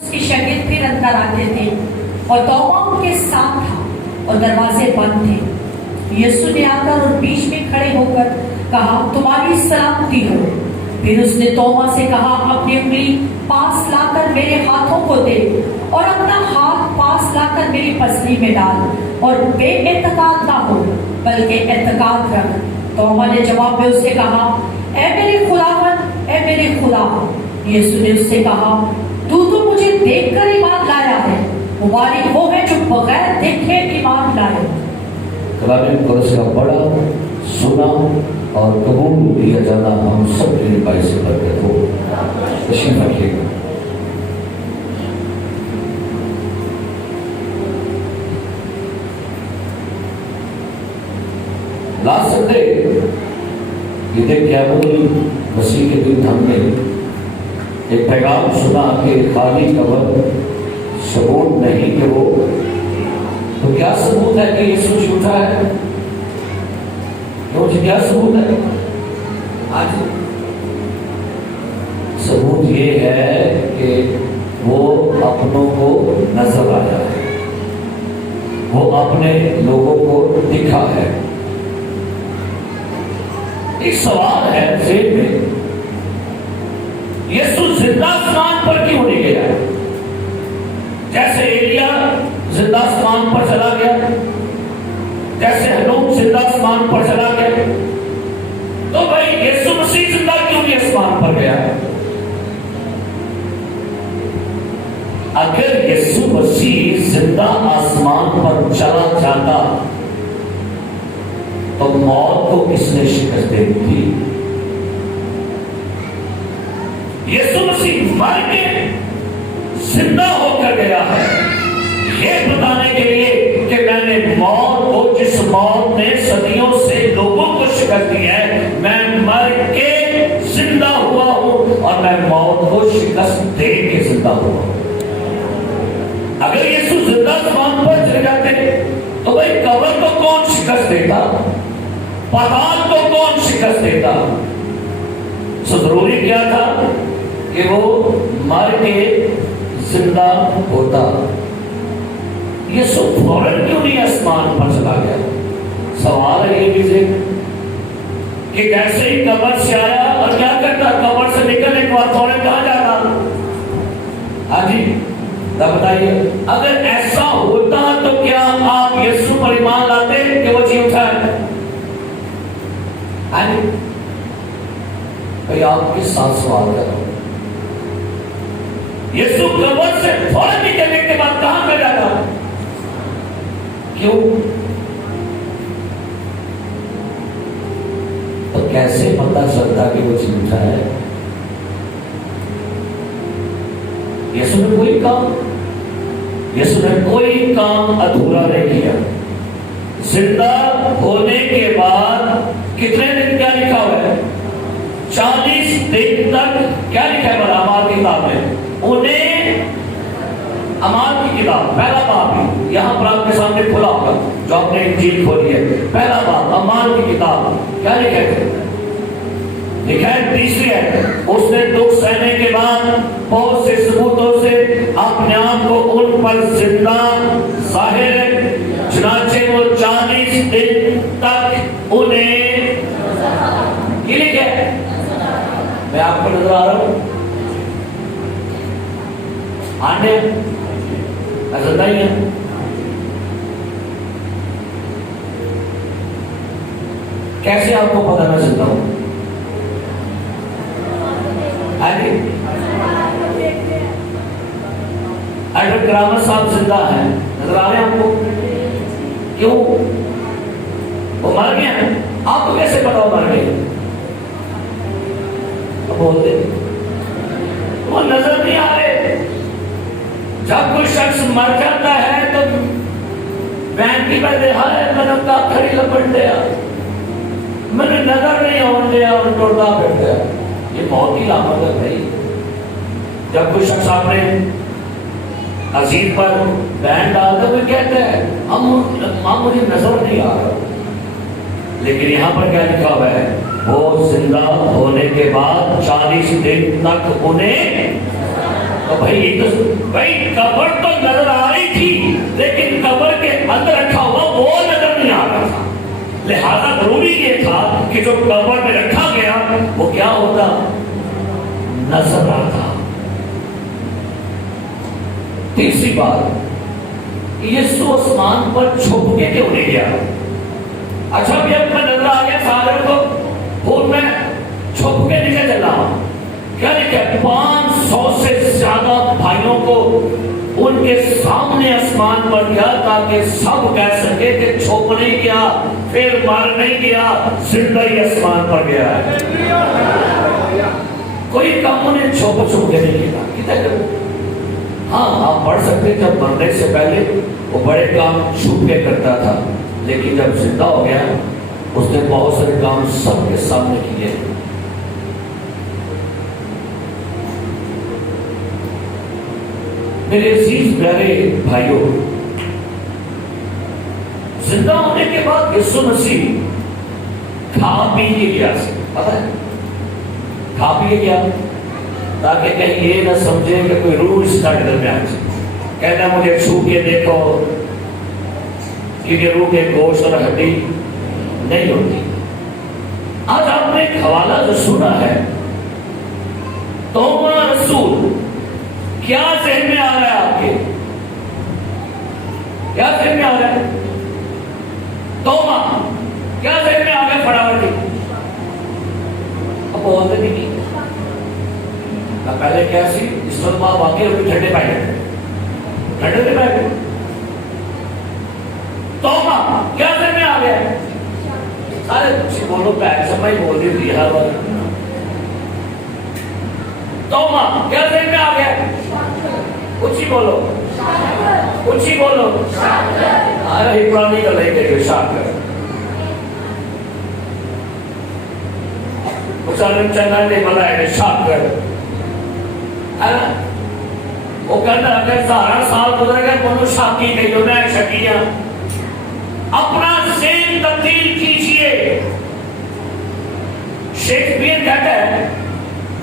उसके शागिर्द फिर अंदर आते थे और तौबा उनके साथ था और दरवाजे बंद थे। यीशु ने आकर और बीच में खड़े होकर कहा, तुम्हारी सलामती हो। फिर उसने तौबा से कहा, अपनी उंगली पास लाकर मेरे हाथों को दे और अपना हाथ पास लाकर मेरी पसली में डाल और बेइत्तेकाद ना हो बल्कि इत्तेकाद रख। तौबा ने जवाब में उससे कहा, ऐ मेरे खुदावंद, ऐ मेरे खुदा। यीशु ने उससे कहा, तू तो मुझे देखकर ईमान लाया है, मुबारक वो है जो बगैर देखे ईमान लाए। कलाम का बड़ा सुना और कबूल किया जाना हम सब के लिए बाइस से बरकत हो। तशरीफ रखिएगा। लास्ट संडे ईद क़यामत मसीह के दिन हमने एक पैगाम सुना कि खाली कब्र सबूत नहीं कि वो, तो क्या सबूत है कि यीशु झूठा है? तो क्या सबूत है? आज सबूत ये है कि वो अपनों को नजर आया है, वो अपने लोगों को दिखा है। एक सवाल है जेब में, यीशु जिंदा आसमान पर क्यों नहीं गया? जैसे एलिया जिंदा आसमान पर चला गया, जैसे हनूक जिंदा आसमान पर चला गया, तो भाई यीशु मसीह जिंदा क्यों नहीं आसमान पर गया? अगर यीशु मसीह जिंदा आसमान पर चला जाता तो मौत को किसने शिकस्त दी थी? यीशु मसीह मर के जिंदा होकर गया है ये बताने के लिए कि मैंने मौत को, जिस मौत ने सदियों से लोगों को शिकस्त दी है, मैं मर के जिंदा हुआ हूं और मैं मौत को शिकस्त दे के जिंदा हुआ हूं। अगर यीशु जिंदा आसमान पर चले जाते तो भाई कब्र को कौन शिकस्त देता? पाताल को कौन शिकस्त देता? सो जरूरी क्या था कि वो मर के जिंदा होता। यीशु फौरन क्यों नहीं आसमान पर चला गया? सवाल है ये भी कि जैसे ही कब्र से आया और क्या करता? कब्र से निकलने के बाद फौरन कहां जाता? हाँ जी, तब बताइए, अगर ऐसा होता तो क्या आप यीशु पर ईमान लाते कि वो जी उठा है? हाँ जी भाई, आपके साथ सवाल करो। यीशु कब्र से फौरन निकलने के बाद कहां पे जाता? क्यों? तो कैसे पता चलता कि वो झूठा है? यीशु ने कोई काम अधूरा नहीं किया। जिंदा होने के बाद कितने दिन क्या लिखा हुआ है? 40 दिन तक क्या लिखा है अमाल की किताब में? उन्हें अमाल की किताब पहला बाब यहां पर आपके सामने खुला होगा, जो आपने इंजील खोली है। पहला बाब अमाल की किताब क्या लिखा है? लिखा है 30वीं है, उसने दुख सहने के बाद बहुत से सबूतों से अपने आप को उन पर जिंदा जाहिर, चुनाचे वो 40 दिन तक उन्हें ये लिखे, मैं आपको नजर आ रहा हूं आने ऐसा नहीं है। कैसे आपको पता मैं जिंदा हूं? एडवर्ड करामत साहब जिंदा है, नजर आ रहे हैं आपको? क्यों? वो मर गए हैं। आपको कैसे पता वो मर गए? बोलते वो नजर नहीं आ रहे। जब कोई शख्स मर जाता है तो वैन की मैं देखा है, मैंने कहा खड़ी लपट दिया, मैंने नजर नहीं होने दिया और टोटता बैठ गया। ये बहुत ही लामत है भाई। जब कोई शख्स आपने अजीज पर बैन डालते हुए कहते हैं हम मुझे नजर नहीं आ रहा, लेकिन यहाँ पर क्या लिखा हुआ है? वो जिंदा होने के बाद 40 दिन तक उन्हें تو بھائی قبر تو نظر آ رہی تھی لیکن قبر کے اندر رکھا ہوا وہ نظر نہیں آ رہا تھا. لہذا ضروری یہ تھا کہ جو قبر میں رکھا گیا وہ کیا ہوتا؟ نظر آتا. تیسری بات، یسوع آسمان پر چھپ کے کیوں نہیں گیا؟ اچھا بھی اب میں نظر آ گیا سارے کو، پھر میں چھپ کے نکل چلا ہوں. کیا لکھا؟ 500 سے زیادہ بھائیوں کو ان کے سامنے آسمان پر گیا تاکہ سب کہہ سکے کہ چھپ نہیں گیا، پھر مر نہیں گیا، زندہ ہی آسمان پر گیا ہے. کوئی کام انہیں چھپ کے نہیں کیا. کتنا کرو؟ ہاں آپ پڑھ سکتے جب مرنے سے پہلے وہ بڑے کام چھپ کے کرتا تھا، لیکن جب زندہ ہو گیا اس نے بہت سارے کام سب کے سامنے کیے. میرے عزیز پیارے بھائیوں، زندہ ہونے کے بعد یسوع مسیح کھا پی کے گیا. پتہ ہے کھا پی کے گیا تاکہ کہیں یہ نہ سمجھے کہ کوئی روح اس کا درمیان سے کہنا مجھے چھو کے دیکھو، کیونکہ روح کے گوشت اور ہڈی نہیں ہوتی. آج آپ نے ایک حوالہ جو سنا ہے، توما رسول، کیا ذہن میں آ رہا ہے آپ کے؟ کیا ذہن میں آ رہا ہے؟ توما کیا ذہن میں آ گیا؟ فٹافٹ اب بولتے نہیں. پہلے کیا سی اس وقت آپ واقعی ہوئی ٹھنڈے پائے گئے، ٹھنڈے سے پائے گئے. توما کیا ذہن میں آ گیا؟ سارے کچھ بولو پیر سب ہی بول رہی ہر بات. توما کیا ذہن میں آ گیا؟ کچھ ہی بولو، کچھ ہی بولو. ارے پرانی کا لے کے شاک کر چلن چلنا نہیں بنا ہے شاک کر. وہ کہتا ہے 1000 سال گزر گئے بولو شاکی نہیں ہو، میں شکی ہوں. اپنا ذہن تبدیل کیجیے. شیکسپیئر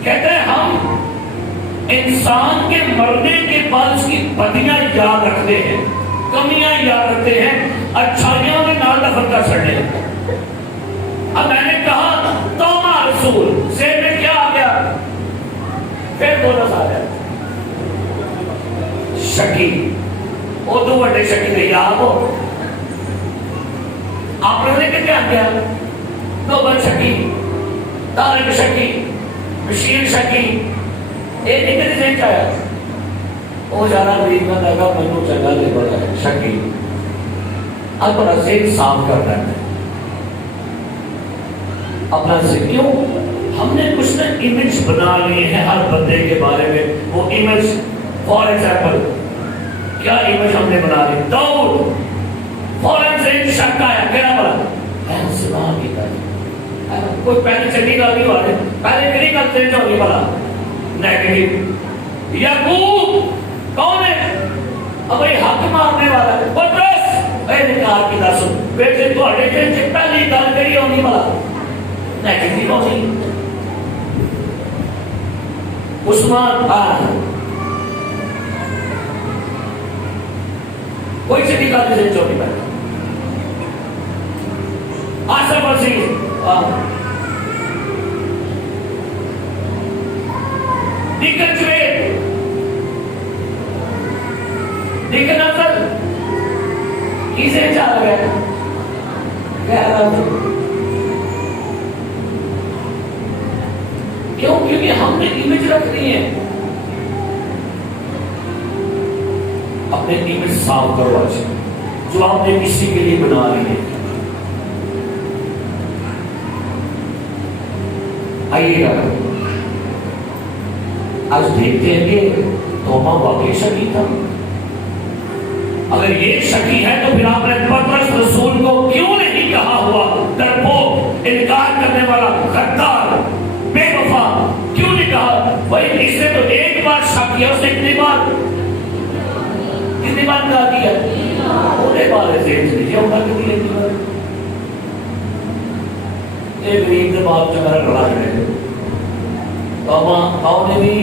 کہتا ہے ہم انسان کے مرنے کے بعد اس کی بدیاں یاد رکھتے ہیں، کمیاں یاد رکھتے ہیں، اچھائیوں میں نہ دفن کر چھڑنے. اب میں نے کہا توما رسول ذہن میں کیا آ گیا؟ پھر بولا سارا شکی. وہ دو بڑے شکی نہیں آپ ہو. آپ نے کہ کیا کیا؟ دو بڑے شکی، تارک شکی، بشیر شکی. ایک نہیں کدی ذہن چاہیا وہ جانا غریب کا لگا مجھے چنگا نہیں بڑا ہے شکی. اب بڑا ذہن صاف کرنا ہے اپنا ذہن. کیوں؟ ہم نے کچھ نہ امیج بنا لیے ہیں ہر بندے کے بارے میں. وہ امیج فار ایگزامپل کیا امیج ہم نے بنا لی؟ داؤد فوراً ذہن شک آیا، کہنا بڑا سنا کی کوئی پہلے چنگی گل نہیں ہو رہی، پہلے کہڑی گل ذہن چ ہوگی بڑا نیگیٹو. یعقوب کون ہے؟ ابھی حق مارنے والا ہے. پترس اے انکار کی دس بیٹے تھوڑے دل سے پہلی گل کہی ہونی بڑا نیگیٹو ہونی. عثمان کوئی چیز نکال دے چوٹی پر. آصف عزیز دیکھن جوید، دیکھن افضل کسے چاہ گیا؟ کہہ رہا ہوں کیوں؟ کیونکہ ہم نے امیج رکھنی ہے. اپنے امیج صاف کرو آج جو آپ نے کسی کے لیے بنا لی ہے. آئیے گا آج دیکھتے ہیں کہ توما واقعی شکی تھا. اگر یہ شکی ہے تو پھر آپ نے پترس رسول کو کیوں نہیں کہا ہوا ڈرپوک، انکار کرنے والا، غدار، بے وفا کیوں نہیں کہا؟ بھائی اس نے تو ایک بار شک کیا، اس نے کتنی بار کہا دیا؟ انہیں بارے ذہن سے لیجیے ہوگا کتنی ایک بار. ایک غریب نے بات جو میرا لڑا ہے توما نے بھی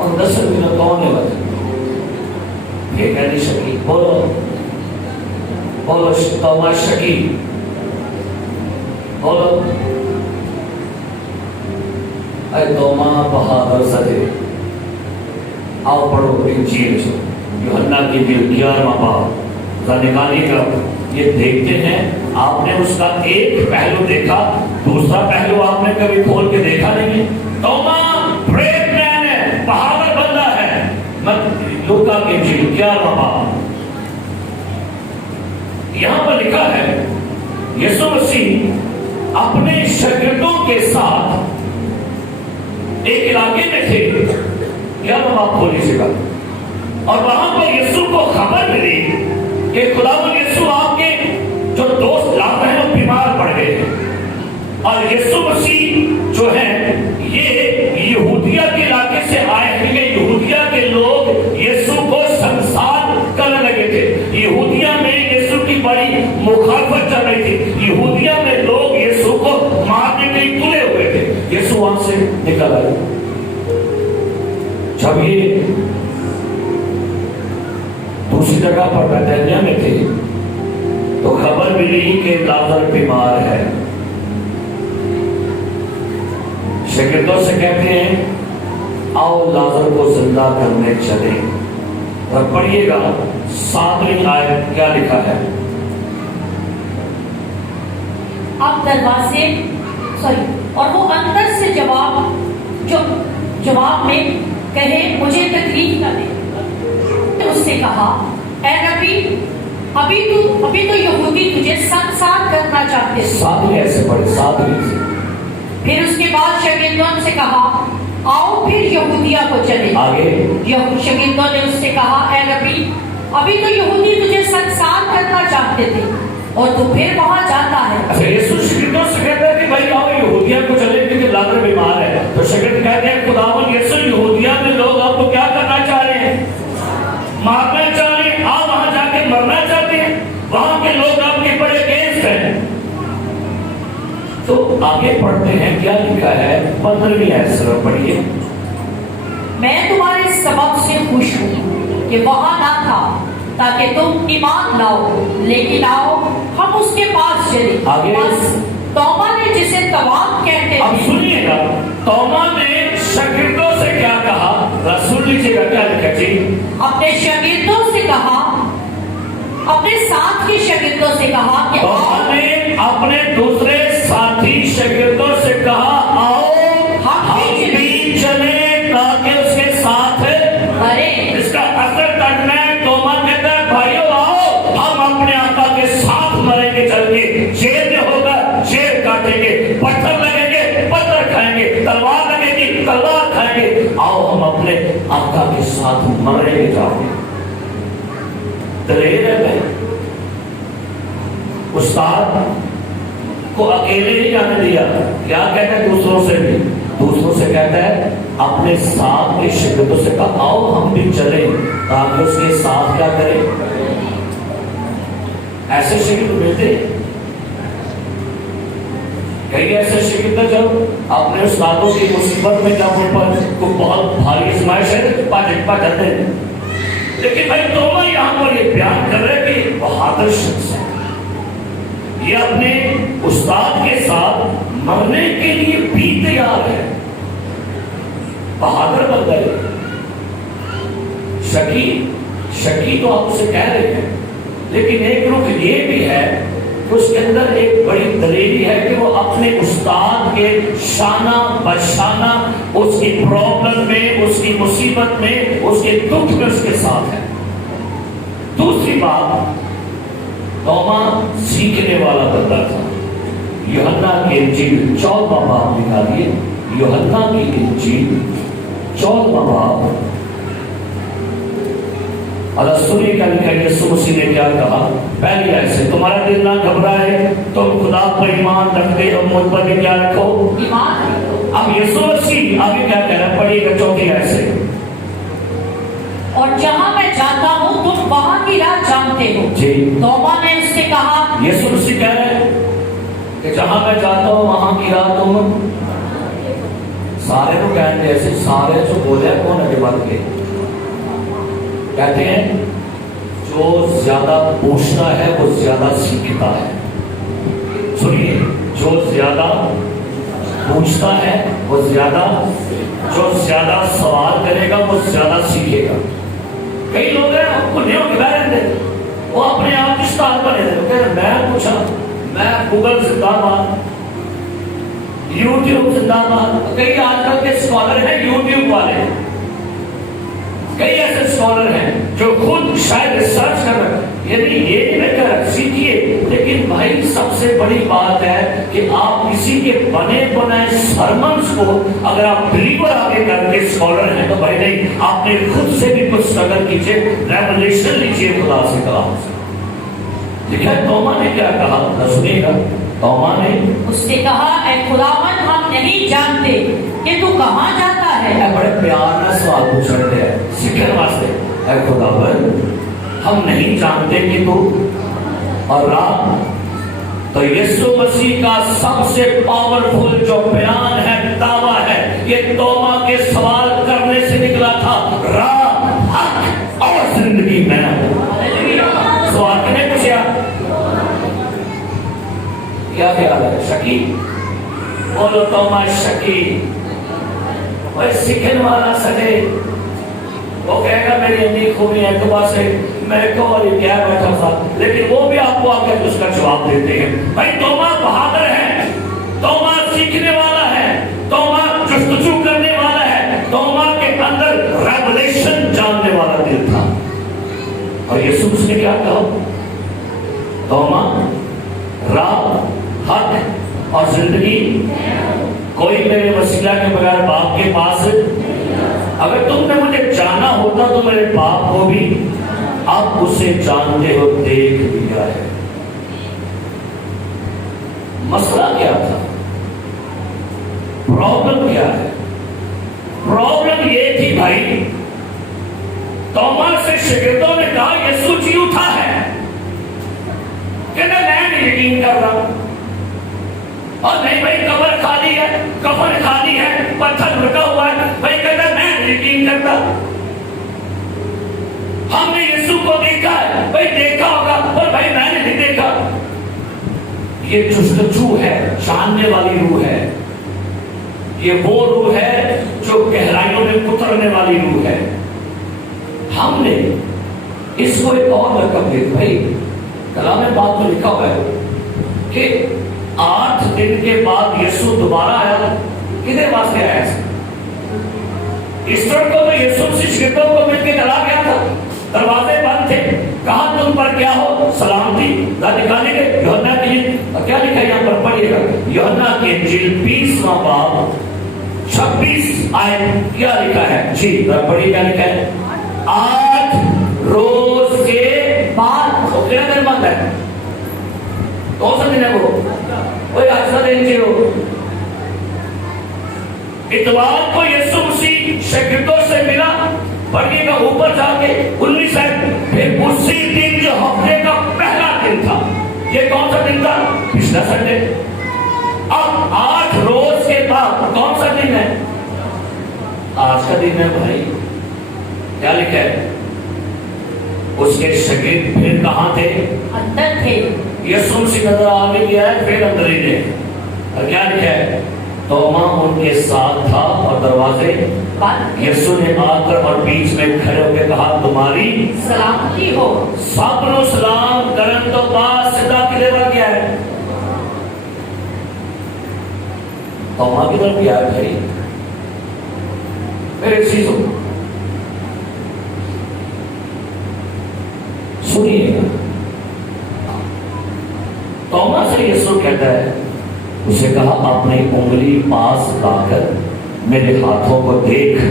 اور 10 دن کون ہے بتا یہ کہہ نہیں سکی بولو بولو توما شکی بولو اے توما بہادر صدے آؤ پڑھو انجیل یوحنا کی 11واں باب ذرا نکالیے گا یہ دیکھتے ہیں آپ نے اس کا ایک پہلو دیکھا دوسرا پہلو آپ نے کبھی کھول کے دیکھا نہیں توما بریو مین ہے بہادر بندہ ہے لوکا کی انجیل 11واں باب یہاں پر لکھا ہے یسوع مسیح اپنے شاگردوں کے ساتھ ایک علاقے میں تھے 11واں باب کھولی سے اور وہاں پر یسوع کو خبر ملی کہ خداوند یسوع آپ کے جو دوست لازر ہیں وہ بیمار پڑ گئے ہیں اور یسوع مسیح جو ہے یہ یہودیہ کے علاقے سے آئے ہیں کہ یہودیہ کے لوگ یسوع کو سنسار کرنے لگے تھے یہودیہ میں یسوع کی بڑی مخالفت چل رہی تھی یہودیہ میں لوگ یسوع کو مارنے کے لیے تلے ہوئے تھے یسوع وہاں سے نکل آئے جب یہ دوسری جگہ پر بیتھنیہ میں تھے تو خبر ملی کہ لازر بیمار ہے شاگردوں سے کہتے ہیں آؤ لازر کو زندہ کرنے چلے اور پڑھیے گا 7ویں آیت کیا لکھا ہے اب دروازے اور وہ اندر سے جواب میں کہے مجھے تکلیف نہ دے اس سے کہا اے نبی ابھی تو یہودی تجھے سنسار کرنا چاہتے تھے 7ویں ایسے پڑھے 7ویں سے پھر اس کے بعد شاگردوں سے کہا آؤ پھر یہودیہ کو چلے آگے شاگردوں نے اس سے کہا اے نبی ابھی تو یہودی تجھے سنسار کرنا چاہتے تھے اور تو پھر وہاں جاتا ہے اچھا یسوع شاگردوں سے کہتا ہے کہ بھائی آؤ یہودیہ کو چلے کیونکہ لازر بیمار ہے تو شاگرد کہتے ہیں خداوند یسوع یہودیہ میں لوگ آپ کو کیا کرنا چاہ رہے ہیں مارنا چاہ رہے ہیں آپ وہاں جا کے مرنا چاہتے ہیں وہاں کے لوگ آپ کے بڑے اگینسٹ ہیں تو آگے پڑھتے ہیں کیا لکھا ہے 15ویں آیت سے پڑھیے میں تمہارے سبب سے خوش ہوں کہ وہاں نہ تھا تاکہ تم ایمان لاؤ لیکن آؤ ہم اس کے پاس چلے آگے توما نے جسے طواف کہتے اب سنیے گا توما نے شاگردوں سے کیا کہا رسول لیجیے گا کیا لکھا جی اپنے شاگردوں سے کہا اپنے ساتھ کے شاگردوں سے کہا کہ توما نے اپنے دوسرے ساتھی شاگردوں سے کہا آؤ ہم بھی چلیں تاکہ اس کے ساتھ اس کا اثر کرنا ہے توما کہتا ہے بھائیو آؤ ہم اپنے آقا کے ساتھ مریں گے چل کے جیل میں ہوگا جیل کاٹیں گے پتھر لگیں گے پتھر کھائیں گے تلوار لگے گی تلوار کھائیں گے آؤ ہم اپنے آقا کے ساتھ مریں گے جاؤ گے دلیر ہے بھائی استاد کو اکیلے نہیں جانے دیا کیا کہتا ہے دوسروں سے بھی دوسروں سے کہتا ہے اپنے ساتھ کے شاگردوں سے کہا آؤ ہم بھی چلیں تاکہ اس کے ساتھ کیا کریں ایسے شاگرد ملتے کئی ایسے شاگرد جب اپنے استادوں کی مصیبت میں جب ان پر کوئی بہت بھاری آزمائش ہے تو پا جاتے ہیں لیکن بھائی توما یہاں پر یہ بیان کر رہے کہ بہادر شخص ہے یہ اپنے استاد کے ساتھ مرنے کے لیے بھی تیار ہے بہادر بندہ ہے شکی تو آپ اسے کہہ رہے ہیں لیکن ایک رخ یہ بھی ہے کہ اس کے اندر ایک بڑی دلیری ہے کہ وہ اپنے استاد کے شانہ بشانہ اس کی پرابلم میں اس کی مصیبت میں اس کے دکھ میں اس کے ساتھ ہے دوسری بات توما سیکھنے والا بندہ تھا یوحنا کی انجیل 14واں باب نکالیے یوحنا کی انجیل 14واں باب اور سنیے کیا لکھا ہے یسوع مسیح نے کیا کہا پہلی آیت سے تمہارا دل نہ گھبرائے تم خدا پر ایمان رکھتے ہو مجھ پر بھی کیا رکھو ایمان رکھو اب یسوع مسیح آگے کیا کہہ رہا ہے پڑھیے گا 4 آیت سے اور جہاں میں جاتا ہوں تم وہاں کی راہ جانتے ہو جی توما نے اس سے کہا یسوع مسیح کہہ رہے ہیں کہ جہاں میں جاتا ہوں وہاں کی راہ تم سارے کو کہتے ہیں ایسے سارے جو بولے کون آگے بڑھ کے کہتے ہیں جو زیادہ پوچھتا ہے وہ زیادہ سیکھتا ہے. سنیے, جو زیادہ پوچھتا ہے وہ زیادہ, جو زیادہ سوال کرے گا وہ زیادہ سیکھے گا. کئی لوگ ہیں انہیں کے بارے وہ اپنے آپ کی استاد بنے تھے, کہتے ہیں میں پوچھا, میں گوگل زندہ باد, یوٹیوب زندہ باد. کئی آج کل کے اسکالر ہیں یوٹیوب والے, کئی ایسے اسکالر ہیں جو خود شاید ریسرچ کر رہے ہیں. یعنی یہ نہیں کر سیکھیے, لیکن بھائی سب سے بڑی بات ہے کہ آپ کسی کے بنے بنائے سرمنس کو اگر آپ ڈلیور آگے کر کے اسکالر ہیں تو بھائی نہیں, آپ نے خود سے بھی کچھ اسٹرگل کیجیے, ریولیشن لیجیے خدا سے, کلام سے. دیکھا توما نے کیا کہا, سنیے گا. توما نے اس نے کہا, اے خداوند ہم نہیں جانتے کہ تو کہاں جاتا ہے. بڑے پیار نہ سوال پوچھ رہے ہیں سیکھنے واسطے. اے خداوند ہم نہیں جانتے کہ تو, اور راہ. تو یسوع مسیح کا سب سے پاورفل جو بیان ہے, دعویٰ ہے, یہ توما کے سوال کرنے سے نکلا تھا, راہ حق اور زندگی میں ہوں. سوال کنے پوچھا, کیا خیال ہے؟ شکی بولو توما شکی. اور سیکھنے والا سجے وہ کہے گا میری اتنی خوبی ہے تو سے میں کو اور کیا بیٹھا تھا, لیکن وہ بھی آپ کو آ کے اس کا جواب دیتے ہیں. بھائی توما بہادر ہے, توما سیکھنے والا ہے, توما جستجو کرنے والا ہے, توما کے اندر ریولیشن جاننے والا دل تھا. اور یسوع نے کیا کہا, توما راہ حق اور زندگی, کوئی میرے وسیلہ کے بغیر باپ کے پاس. اگر تم نے مجھے جانا ہوتا تو میرے باپ کو بھی اب اسے جانتے ہو, دیکھ لیا ہے. مسئلہ کیا تھا, پرابلم کیا ہے؟ پرابلم یہ تھی بھائی, توما سے شاگردوں نے کہا یسوع جی اٹھا ہے, کہنا میں نہیں یقین کر رہا. اور نہیں بھائی قبر خالی ہے, کفن خالی ہے, پتھر رکا ہوا ہے. بھائی کہتا میں نہیں یقین کرتا, ہم نے یسوع کو دیکھا ہے. بھائی دیکھا ہوگا پر بھائی میں نے نہیں دیکھا. یہ جستجو ہے, جاننے والی روح ہے. یہ وہ روح ہے جو گہرائیوں میں اترنے والی روح ہے. ہم نے اس کو ایک اور لقب دیا. بھائی کلام پاک میں لکھا ہوا ہے کہ 8 دن کے بعد یسوع دوبارہ آیا. کدھر واسطے آیا؟ ایسٹر کو تو یسوع شاگردوں کو مل کے چلا گیا تھا, دروازے بند تھے. کہاں تم پر کیا ہو سلامتی, نہ دکھانے کے. یوحنا کی کیا لکھا ہے یہاں پر پڑھیے گا, یوحنا کی انجیل 20واں باب 26 آیت کیا لکھا ہے جی پڑھیے, کیا لکھا ہے. 8 روز کے بعد, وہ کیا دن بند ہے, کون سا دن ہے وہ, کوئی آج دن جی ہو. اتوار کو یسوع مسیح شاگردوں سے ملا, پڑھیے گا اوپر جا کے 19 ہے. پھر اسی دن جو ہفتے کا پہلا دن تھا, یہ کون سا دن تھا, پچھلا سنڈے. اب 8 روز کے بعد کون سا دن ہے, آج کا دن ہے. بھائی کیا لکھا ہے, اس کے شاگرد پھر کہاں تھے, اندر تھے. یسوع سے نظر آگے گیا ہے, پھر اندر ہی تھے. اور کیا لکھا ہے, توما ان کے ساتھ تھا اور دروازے بند. یسوع نے آ کر اور بیچ میں کھڑے ہو کے کہا تمہاری سلامتی ہو. سب نو سلام کرن تو بعد سیدھا کدھر بڑھ گیا ہے, توما کدھر گیا ہے. بھائی میرے چیزوں سنیے گا, توما سے یسوع کہتا ہے, اسے کہا اپنی انگلی پاس لا کر میرے ہاتھوں کو دیکھ,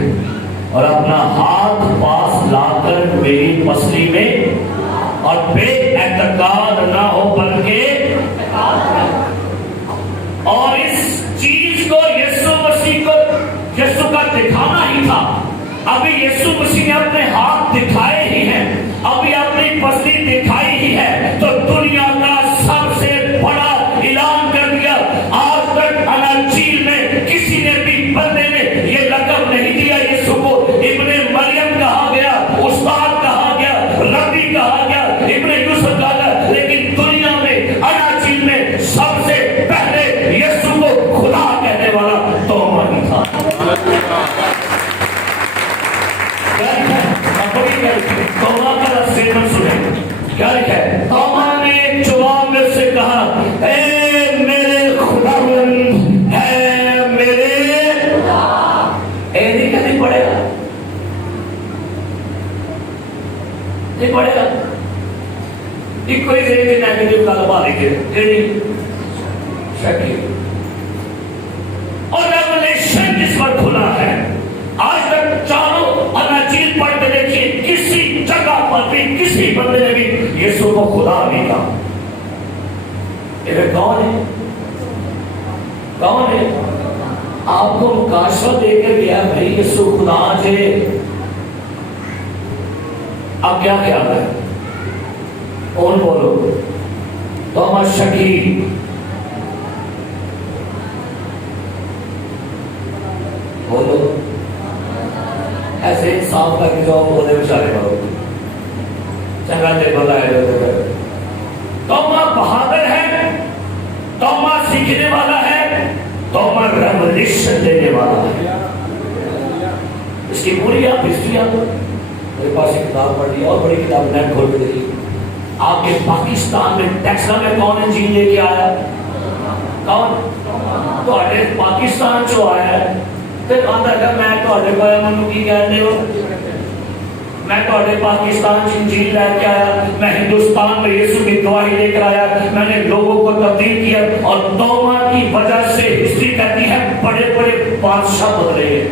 اور اپنا ہاتھ پاس لا کر میری پسلی میں, اور بے اعتقاد نہ ہو بلکہ. اور اس چیز کو یسوع مسیح کو یسوع کا دکھانا ہی تھا. ابھی یسوع مسیح نے اپنے ہاتھ دکھائے ہی ہیں, ابھی اپنی پسلی دکھائی ہی ہے, تو دنیا کا سب سے بڑا اعلان کر دیا. آج تک اناجیل میں کسی نے بھی بندے نے पढ़िए तौबा का स्टेटमेंट सुने, क्या लिखा है? तौबा ने जवाब में से कहा, ए मेरे खुदावंद, ए मेरे नहीं कभी पड़ेगा, नहीं पड़ेगा। एक कोई नेगेटिव गल बारे और रेवलेशन जिस पर खुला है, आज तक चारों अनाजील पढ़ के देखिए, किसी जगह पर भी किसी बंदे ने भी यीशु को खुदा नहीं कहा। ये कौन है? कौन है? आपको मुकाशवा देकर गया भाई यीशु खुदा है। अब क्या ख्याल है? कौन बोलो? तोमस शकी, बोलो। ऐसे साफ करके जाओ, बोले बेचारे करो, चंगा ते बोला है। तोमा बहादुर है, तोमा सीखने वाला है, तोमा रेवोल्यूशन देने वाला है। इसकी पूरी आप हिस्ट्री मेरे पास एक किताब पढ़ ली, और बड़ी किताब नेट खोल के देखी। आपके पाकिस्तान में टेक्सला में कौन इंजीन लेके आया? कौन? तो पाकिस्तान चो आया फिर आंदा है मैं ਤੁਹਾਡੇ ਕੋਲ ਮੈਨੂੰ ਕੀ ਕਹਿੰਦੇ ਹੋ? मैं ਤੁਹਾਡੇ पाकिस्तान से इंजील लेके आया, मैं हिंदुस्तान में यीशु की गवाही लेकर आया, मैंने लोगों को तब्दील किया। और तौबा की वजह से हिस्ट्री कहती है बड़े बड़े बादशाह बदले हैं।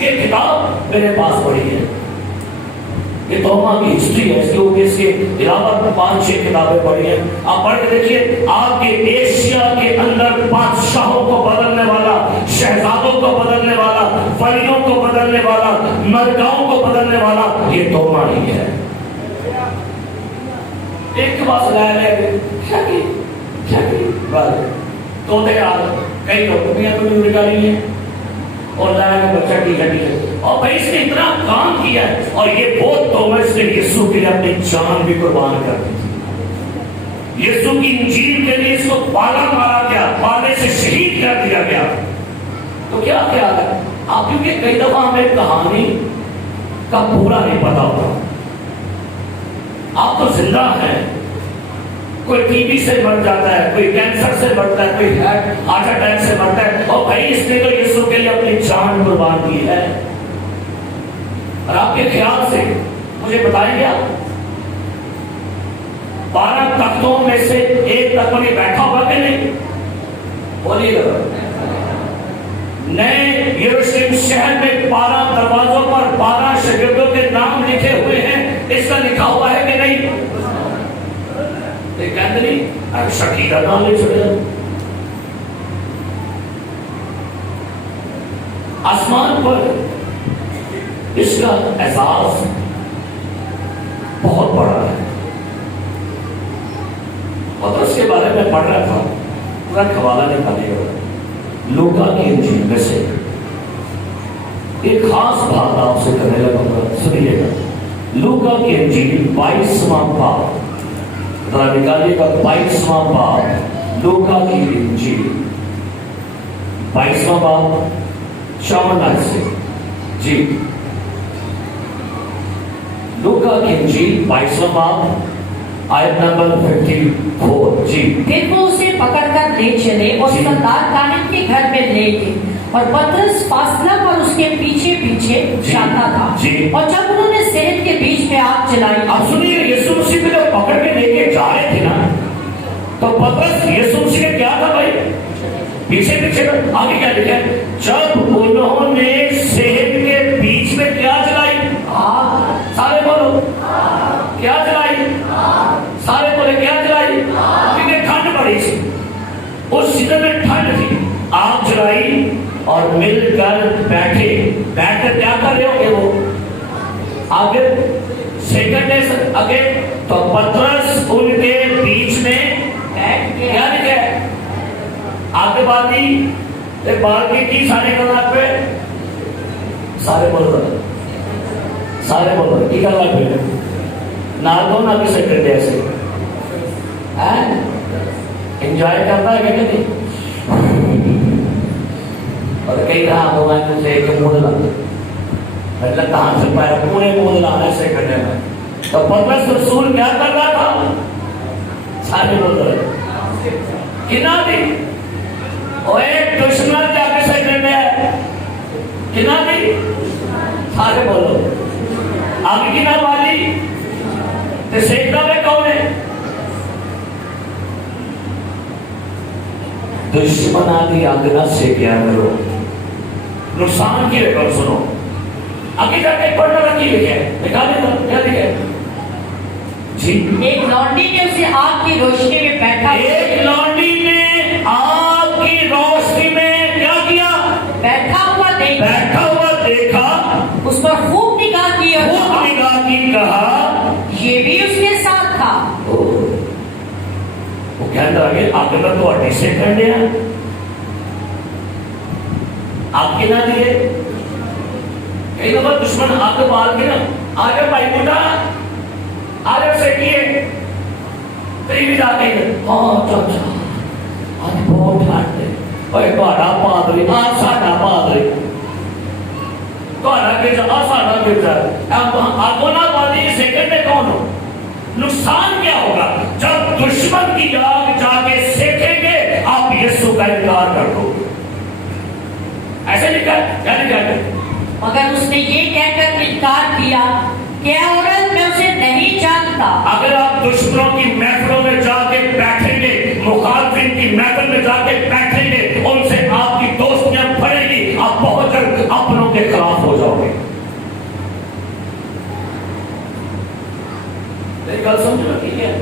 ये किताब मेरे पास पड़ी है, ये तौबा की हिस्ट्री है। इसके अलावा 5-6 किताबें पढ़ी हैं, आप पढ़ के देखिए। आपके एशिया के अंदर बादशाहों को बदलने वाला, शहजादों को बदलने वाला, वलियों को बदलने वाला, मरगाओं को बदलने वाला ये तौबा ही है। एक के पास तो कई नौकरियां तो निकाली है और लाया बच्चा की घटी है। और भाई इसने इतना काम किया, और ये बहुत तौबा से यीशु के लिए अपनी जान भी कुर्बान कर दी थी। यीशु की इंजील के लिए इसको पाला मारा गया, पाले से शहीद कर दिया गया। तो क्या ख्याल है आप? क्योंकि कई दफा हमें कहानी का पूरा नहीं पता होता। आप तो जिंदा हैं, कोई टीबी से मर जाता है, कोई कैंसर से मरता है, कोई हार्ट अटैक से मरता है, और भाई इसने तो यीशु के लिए अपनी जान कुर्बान की है। और आपके ख्याल से मुझे बताएंगे आप 12 तख्तों में से एक तख्त में बैठा हुआ कि नहीं? बोलिएगा। नए यरूशलेम शहर में 12 दरवाजों पर 12 शागिर्दों के नाम लिखे हुए हैं, इसका लिखा हुआ है कि नहीं? कहते नहीं शकी का नाम ले छोड़े। आसमान पर इसका एहसास बहुत बड़ा है। और उसके बारे में पढ़ रहा था, पूरा हवाला निकालिएगा लूका की इंजील में से एक खास बात आपसे करने लगा, सुनिएगा। लूका की इंजील 22वां बाब, निकालिएगा 22वां बाब, लूका की इंजील 22वां बाब, 54 से जी। लूका की इंजील 22वां बाब, आयत नंबर 54 जी। फिर वो उसे पकड़कर ले चले और सरदार कानिन के घर में ले गए, और पतरस फासला पर उसके पीछे पीछे जाता था जी। और जब उन्होंने शहर के बीच में आग जलाई। अब सुनिए, यीशु मसीह को जब पकड़ के लेके जा रहे थे ना, तो पतरस यीशु मसीह ने क्या था भाई? पीछे पीछे। आगे क्या लिखा है? जब उन्होंने शहर के बीच में क्या जलाई? आग। सारे बोलो क्या जलाई? सारे बोले क्या जलाई? क्योंकि ठंड पड़ी थी, उस सीजन में ठंड थी, आग जलाई और मिलकर बैठकर क्या कर रहे होंगे वो? आगे सेकंड आगे तो पतरस उनके बीच में क्या लिखा है? आगेबादी बाकी की सारे गल्ला पे सारे बोलो, सारे बोलो की गल्ला पे ना तो ना किसी करते ऐसे एंजॉय करता है क्या नहीं? और कई रहा मोबाइल से एक मूड लगा पहले कहां से पाया पूरे बोल लाने से करने में। तो पतरस रसूल क्या कर रहा था? सारे बोल रहे किना दी ओए दुश्मन जाके से करने है किना दी सारे बोलो आगे किना वाली ते सेकदा में कौन है? दुश्मन आदि आगना से क्या करो नुकसान की रेकॉर्ड सुनो। आगे जाके पढ़ना रखी लिखे निकाले तो क्या लिखे जी? एक लौंडी ने उसे आग की रोशनी में बैठा एक लौंडी ने आग की रोशनी में क्या किया? बैठा हुआ देखा उस पर खूब निगाह की और खूब निगाह की कहा ये भी उसके साथ था। वो कहता है आगे तो अड्डी से करने आपके ना दिए कई दफा दुश्मन आगे बाल के ना आगे भाई बेटा आगे से किए कहीं भी जाके हाँ चाचा आज बहुत ठंड है ओए ਤੁਹਾਡਾ ਪਾਦਰੀ ਆ ਸਾਡਾ ਪਾਦਰੀ ਤੁਹਾਡਾ ਕਿ ਆ ਸਾਡਾ बेटा अब आगो ना वाली सेकंड में कौन हो? नुकसान क्या होगा जब दुश्मन की आग जाके सेकेंगे आप यीशु का इनकार कर दो। ऐसे लिखा क्या लिखा? मगर उसने ये कहकर इनकार किया कि औरत मैं उसे नहीं जानता। अगर आप दुश्मनों की महफिलों में जाके बैठेंगे मुखालिफिन की महफिल में जाके बैठेंगे उनसे आपकी दोस्तियां बढ़ेगी आप बहुत जल्द अपनों के खिलाफ हो जाओगे। मेरी बात समझ में ठीक है?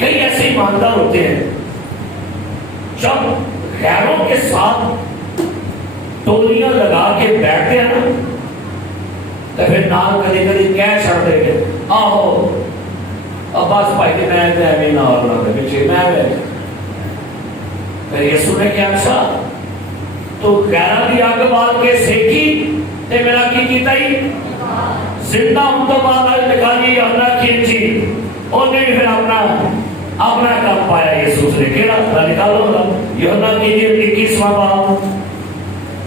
कई ऐसे ईमानदार होते हैं जब गैरों के साथ टोलियां लगा के बैठते हैं ना तो फिर नाल कभी कभी कह छड़ देंगे आहो अब बस भाई कि मैं भी ना और ना पीछे मैं फिर यीशु ने क्या अच्छा तो गैरा की आग बाल के सेकी ते मेरा की कीता ही जिंदा हम तो बाद निकाली अपना खींची और नहीं फिर अपना काम पाया यीशु ने केड़ा निकालो यूहन्ना की 21वां बाब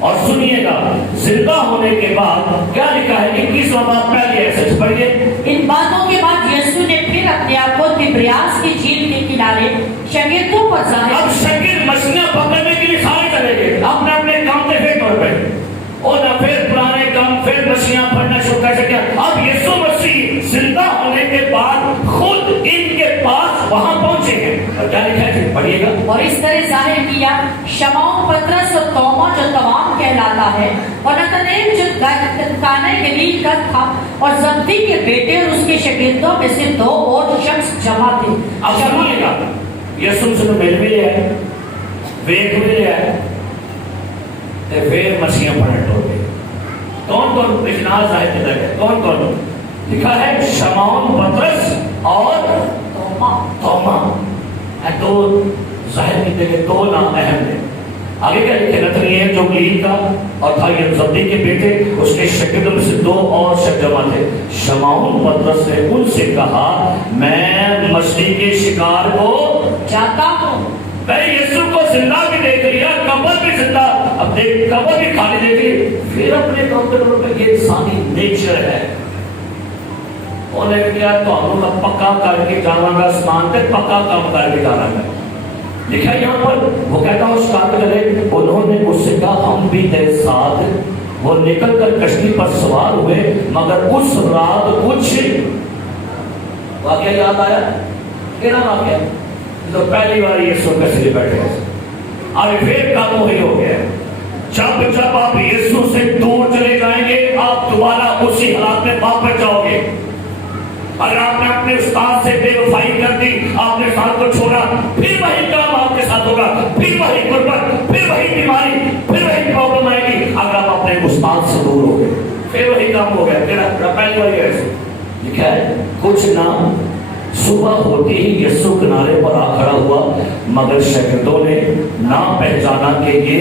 और सुनिएगा जिंदा होने के बाद क्या लिखा है 21वां बाब पहले ऐसे पढ़िए। इन बातों के बाद यीशु ने फिर अपने आप को तिब्रियास की झील के किनारे शागिर्दों पर जाहिर अब शागिर्द मछलियां पकड़ने के लिए सारे चले गए अपने अपने काम पे फिर तौर पे और ना फिर पुराने काम फिर मछलियां पकड़ना शुरू कर सके। अब यीशु मसीह जिंदा होने के बाद खुद इनके पास वहां पहुंचे हैं और क्या लिखा है पढ़िएगा। और इस तरह जाहिर किया शमौन पतरस और तोमा जो तमाम कहलाता है और नतनेल जो काना गलील का था और जब्दी के बेटे और उसके शागिर्दों में से 2 और शख्स जमा थे। अब सुनिएगा यीशु से मिल भी है वेख भी है ते फिर मछलियां पलट हो गई। कौन कौन इजनास साहित्य तक है कौन कौन लिखा है? शमौन पतरस और तोमा 2 जाहिर की जगह 2 नाम अहम है। आगे क्या लिखे? नतनेल जो गलील का और था ये जब्दी के बेटे उसके शागिर्दों में से 2 और शख्स जमा थे। शमौन पतरस ने उनसे कहा मैं मछली के शिकार को जाता हूँ। मैं यीशु को जिंदा भी देख लिया कब्र भी जिंदा अब देख कब्र भी खाली देख ली फिर अपने कंप्यूटर में ये इंसानी नेचर है उन्हें क्या तो हम लोग पक्का करके जाना स्नान पे पक्का काम करके जाना है। लिखा यहाँ पर वो कहता हूँ स्टार्ट करें उन्होंने उससे कहा हम भी तेरे साथ वो निकल कर कश्ती पर सवार हुए मगर उस रात कुछ वाकया याद आया केड़ा वाकया तो पहली बार यीशु कश्ती बैठे और फिर काम वही हो गया। जब आप यीशु से दूर चले जाएंगे आप दोबारा उसी हालात में वापस जाओगे। अगर आपने अपने उस्ताद से बेवफाई कर दी आपने उस्ताद को छोड़ा फिर वही काम आपके साथ होगा फिर वही गुर्बत फिर वही बीमारी फिर वही प्रॉब्लम आएगी। अगर आप अपने उस्ताद से दूर हो गए फिर वही काम हो गया। तेरा पहली बार ऐसे लिखा है कुछ नाम सुबह होते ही यीशु किनारे पर आ खड़ा हुआ मगर शागिर्दों ने ना पहचाना कि ये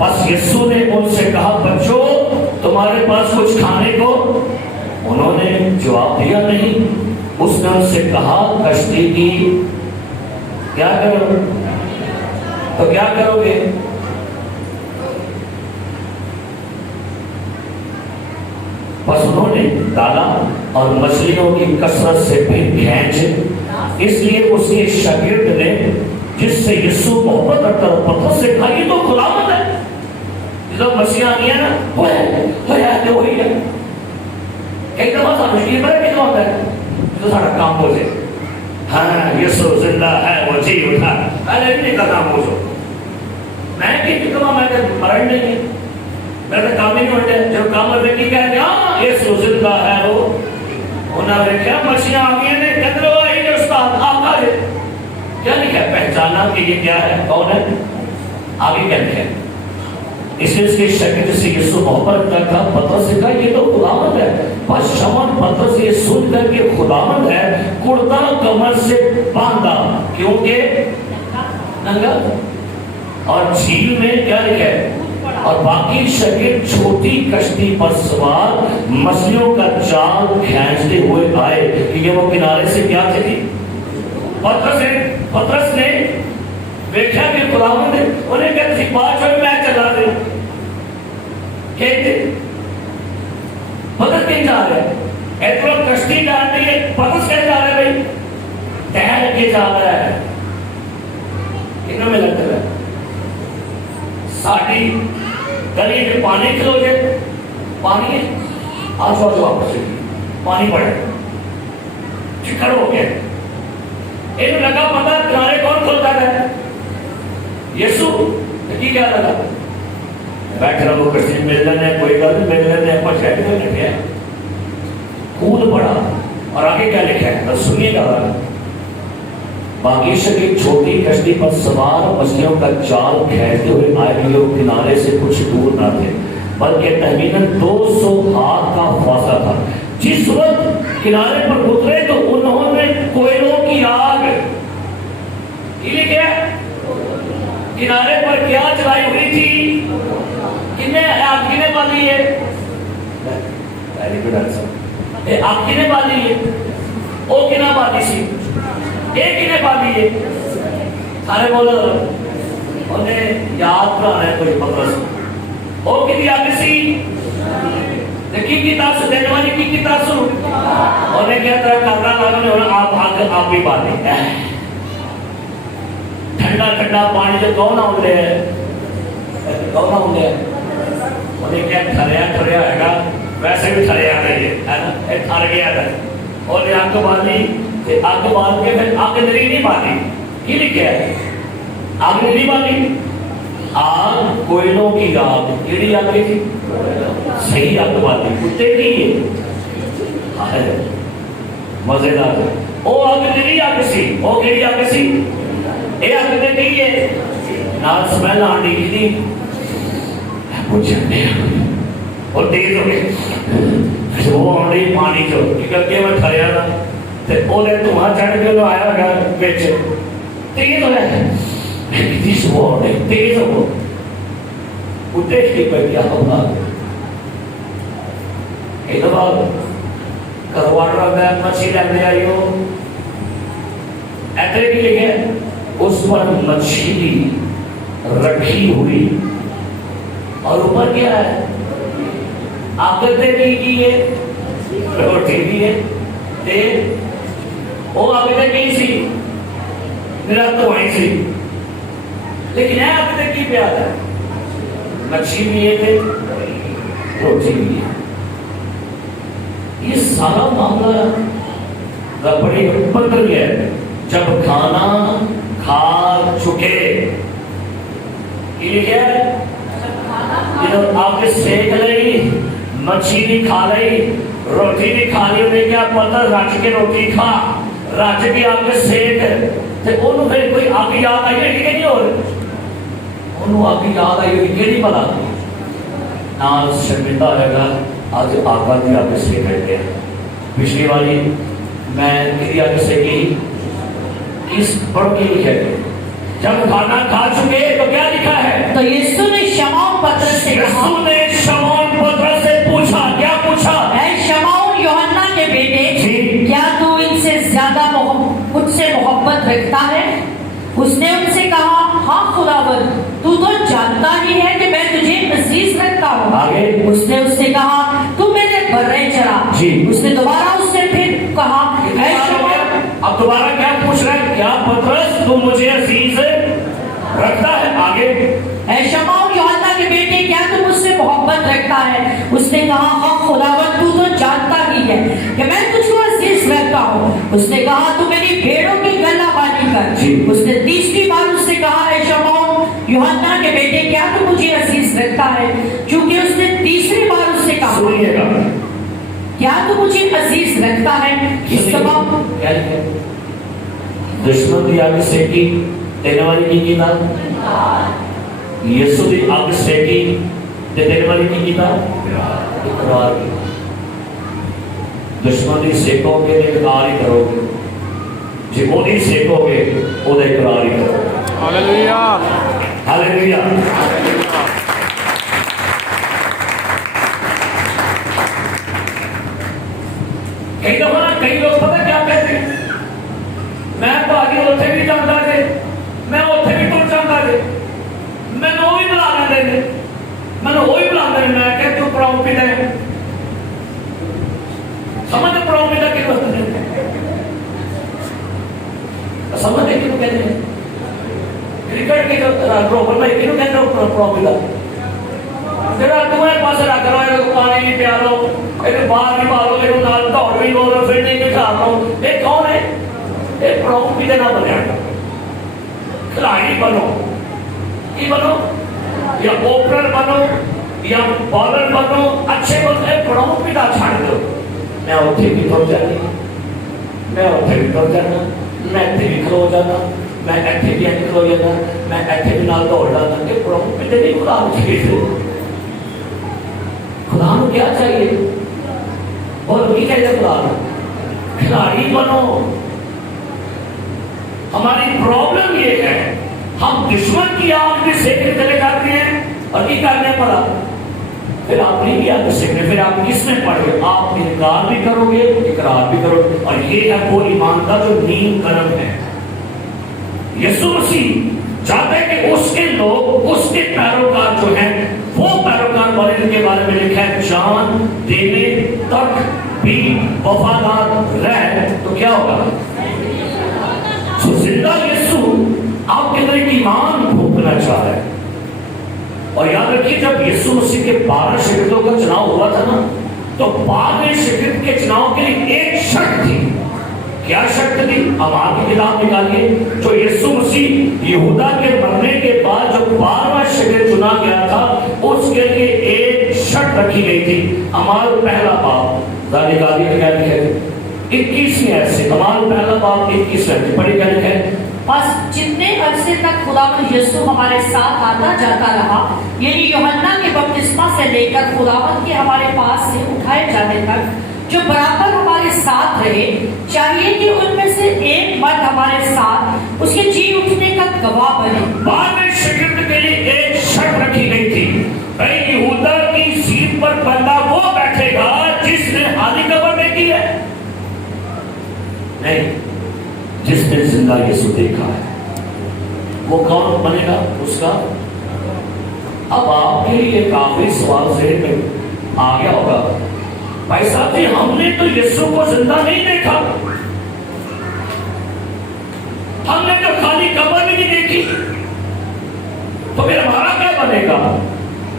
बस यीशु ने उनसे कहा बच्चों तुम्हारे पास कुछ खाने को? उन्होंने जवाब दिया नहीं। उसने उनसे कहा कश्ती की क्या करो तो क्या करोगे? बस उन्होंने डाला और मछलियों की कसरत से फिर खींच, इसलिए उसके शागिर्द ने जिससे यीशु मोहब्बत करता पत्थर से कहा ये तो खुदावंद है। जब मछलियां आई है ना वो है वही है। कई दफा सामने ये बड़ा क्या होता है तो सारा काम हो जाए, हाँ यीशु जिंदा है वो जी उठा, अरे नहीं का काम हो जाओ मैं कि कितना मैं मरण नहीं मेरा काम ही नहीं होता। जब काम करने की कहते हाँ यीशु जिंदा है वो उन्होंने क्या मछलियां आ गई ने कहते हो ये उस्ताद आपका क्या लिखा पहचाना कि ये क्या है कौन है आगे क्या लिखा। इसलिए उसके शागिर्द से यीशु मोहब्बत करता पतरस से कहा ये तो खुदावंद है। पर शमौन पतरस ये सुनकर के खुदावंद है कुर्ता कमर से बांधा क्योंकि नंगा और झील में क्या लिखा है और बाकी शागिर्द छोटी कश्ती पर सवार मछलियों का जाल खींचते हुए आए कि ये वो किनारे से क्या थी। पतरस ने देखा कि खुदावंद उन्हें कहते थी बात में मैं चला दे कहते पतरस कहीं जा रहा है इतना कश्ती डाल रही है पतरस कहीं जा रहा है भाई तैर के जा रहा है कितना में लगता है साड़ी गली में पानी खिलो जाए पानी आजू आजू वापस पानी पड़े चिकड़ हो गया इन लगा पता किनारे कौन खोलता है यीशु की क्या लगा बैठ रहा वो कश्ती मिल जाने कोई गल मिल जाने पछाड़ में लिखे कूद पड़ा और आगे क्या लिखा है तो सुनिएगा बाकी शागिर्द छोटी कश्ती पर सवार मछलियों का जाल खींचते हुए आए लोग किनारे से कुछ दूर न थे बल्कि तकरीबन 200 हाथ का फासला था। जिस वक्त किनारे पर उतरे तो उन्होंने कोयलों की आग क्या किनारे पर क्या जलाई हुई थी किन्ने आग किने बाली है आग किने बाली है ओ किना बाली सी एक ही ने बाली है सारे बोलो उन्हें याद कराना है कोई पतरस ओ कितनी आगे सी देखी की तासु देने वाली की तासु उन्हें क्या तरह करना लगा उन्हें आप भी बाली ठंडा ठंडा पानी जो कौन आउंडे उन्हें क्या ठरिया हैगा वैसे भी ठरिया है ना ठर गया था और आग बाली आग बाल के फिर आग नहीं बाली की लिखे आग नहीं बाली आग कोयलों की आग केड़ी आग थी सही आग बाली कुत्ते की मजेदार ओ आग नहीं आग सी ओ केड़ी आग सी ए आग ने की है ना स्मेल आनी थी कुछ नहीं और तेज हो गए वो आने पानी चो क्योंकि मैं ठहरा ना ते ओले धुआं चढ़ के लो आया होगा बिच तेज हो गया कितनी सुबह है तेज हो उठे की पे क्या होगा एक बार करवाड़ा में मछली लेने आई हो ऐसे की लिखे उस पर मछली रखी हुई और ऊपर क्या है आगते की है रोटी भी है ते वो आगते की सी निरंतर वहीं सी लेकिन है आगते की प्यार है मच्छी भी है थे रोटी भी है ये सारा मामला बड़ी बदल गया जब खाना खा चुके ये आपने सेक ली मच्छी भी खा ली रोटी भी खा ली उन्हें क्या पता रच के रोटी खा रच के आपने सेक ते ओनू फिर कोई आग याद आई है कि नहीं हो ओनू आग याद आई हुई केड़ी भला ना शर्मिंदा रहेगा आज आगा की आग सेक रहे पिछली वाली मैं किसी आग सेकी इस पढ़ के लिखा है जब खाना खा चुके तो क्या लिखा है तो यीशु ने शमौन पतरस से कहा यीशु ने शमौन पतरस से पूछा क्या पूछा ऐ शमौन यूहन्ना के बेटे क्या तू इनसे ज्यादा मुझसे मोहब्बत रखता है उसने उनसे कहा हाँ खुदावंद तू तो जानता ही है कि मैं तुझे अजीज रखता हूँ आगे उसने उससे कहा तू मेरे बर्रे तू मुझे अजीज रखता है? आगे, ऐ शमौन यूहन्ना के बेटे, क्या तू मुझसे मोहब्बत रखता है? उसने कहा, हाँ खुदावंद, तू तो जानता ही है कि मैं तुझको अजीज रखता हूँ। उसने कहा, तू मेरी भेड़ों की गलाबानी कर। उसने तीसरी बार उससे कहा, ऐ शमौन यूहन्ना के बेटे, क्या तू मुझे अजीज रखता है? क्योंकि उसने तीसरी बार उससे कहा, सुनिएगा, क्या तू मुझे अजीज रखता है? इस सबब दुश्मन की अग सेकी देने वाली की कीता? यीशु की अग सेकी ते देने वाली की कीता? इकरार की। दुश्मन की सेकोगे तो इकरार ही करोगे, जे ओदी सेकोगे ओदा इकरार ही करोगे। Hallelujah, hallelujah. कई दफा कई लोग पता क्या कहते हैं, मैं भाजी उत्थे भी जाता जे, मैं उत्थे भी तुर जाता जे, मैंने वो भी बुला लेंदे ने, मैंने वो भी बुलाते ने। मैं कह तू पराऊ पिता है, समझ पराऊ पिता की वस्तु है, समझते क्यों कहते हैं? क्रिकेट के जो रोहन भाई क्यों कहते हो पराऊ पिता? जरा तुम्हें पास रख लो, इनको पानी भी पिया लो, इनको बाहर भी मारो, इनको नाल दौड़ भी लो, फील्डिंग भी खा लो। ये कौन है? ये प्रभु पिता ना बने, खिलाड़ी बनो, की बनो, या ओपनर बनो या बॉलर बनो, अच्छे बनो। प्रभु पिता छाड़ दो, मैं उत्थे भी तुर जानी, मैं उत्थे भी तुर जाना, मैं इत्थे भी खलो जाना, मैं इत्थे भी खलो जाना, मैं इत्थे भी नाल दौड़ जाना। कि प्रभु पिता नहीं खुदा चाहिए, खुदा को क्या चाहिए? और भी चाहिए खुदा? खिलाड़ी बनो। हमारी प्रॉब्लम ये है, हम दुश्मन की आग में सेकने चले जाते हैं और क्या करने पड़ा? फिर अपनी भी आग सेकने, फिर आप किसमें पड़े? आप इनकार भी करोगे, इकरार भी करोगे। और ये है वो ईमान का जो नींव कदम है। यीशु मसीह चाहते हैं कि उसके लोग, उसके पैरोकार जो हैं, वो पैरोकार बने के बारे में लिखा है, जान देने तक भी वफादार रह, तो क्या होगा? जिंदा यीशु आपके अंदर एक ईमान भोगना चाह रहा है। और याद रखिए, जब यीशु मसीह के 12 शिगिर्दों का चुनाव हुआ था ना, तो 12वें शिगिर्द के चुनाव के लिए एक शर्त थी। क्या शर्त थी? अब आपकी किताब निकालिए। जो यीशु मसीह यहूदा के मरने के बाद जो 12वां शिगिर्द चुना गया था, उसके लिए एक शर्त रखी गई थी। अमाल पहला बाब निकालिए, क्या लिखे? 21वें ऐसे अमाल पहला बाब 21वें पढ़ी क्या लिखे? बस जितने अरसे तक खुदावंद यीशु हमारे साथ आता जाता रहा, यानी यूहन्ना के बपतिस्मा से लेकर खुदावंद के हमारे पास से उठाए जाने तक, जो बराबर हमारे साथ रहे, चाहिए कि उनमें से एक मर्द हमारे साथ उसके जी उठने का गवाह बने। 12वें शिगिर्द के लिए एक शर्त रखी गई थी, भाई यहूदा की सीट पर बंदा वो बैठेगा जिसने हाली कब्र देखी है, नहीं, जिसने जिंदा यीशु देखा है। वो कौन बनेगा उसका? अब आपके लिए काफी सवाल ज़हन में आ गया होगा, भाई साहब जी हमने तो यीशु को जिंदा नहीं देखा, हमने तो खाली कब्र भी नहीं देखी, तो फिर हमारा क्या बनेगा?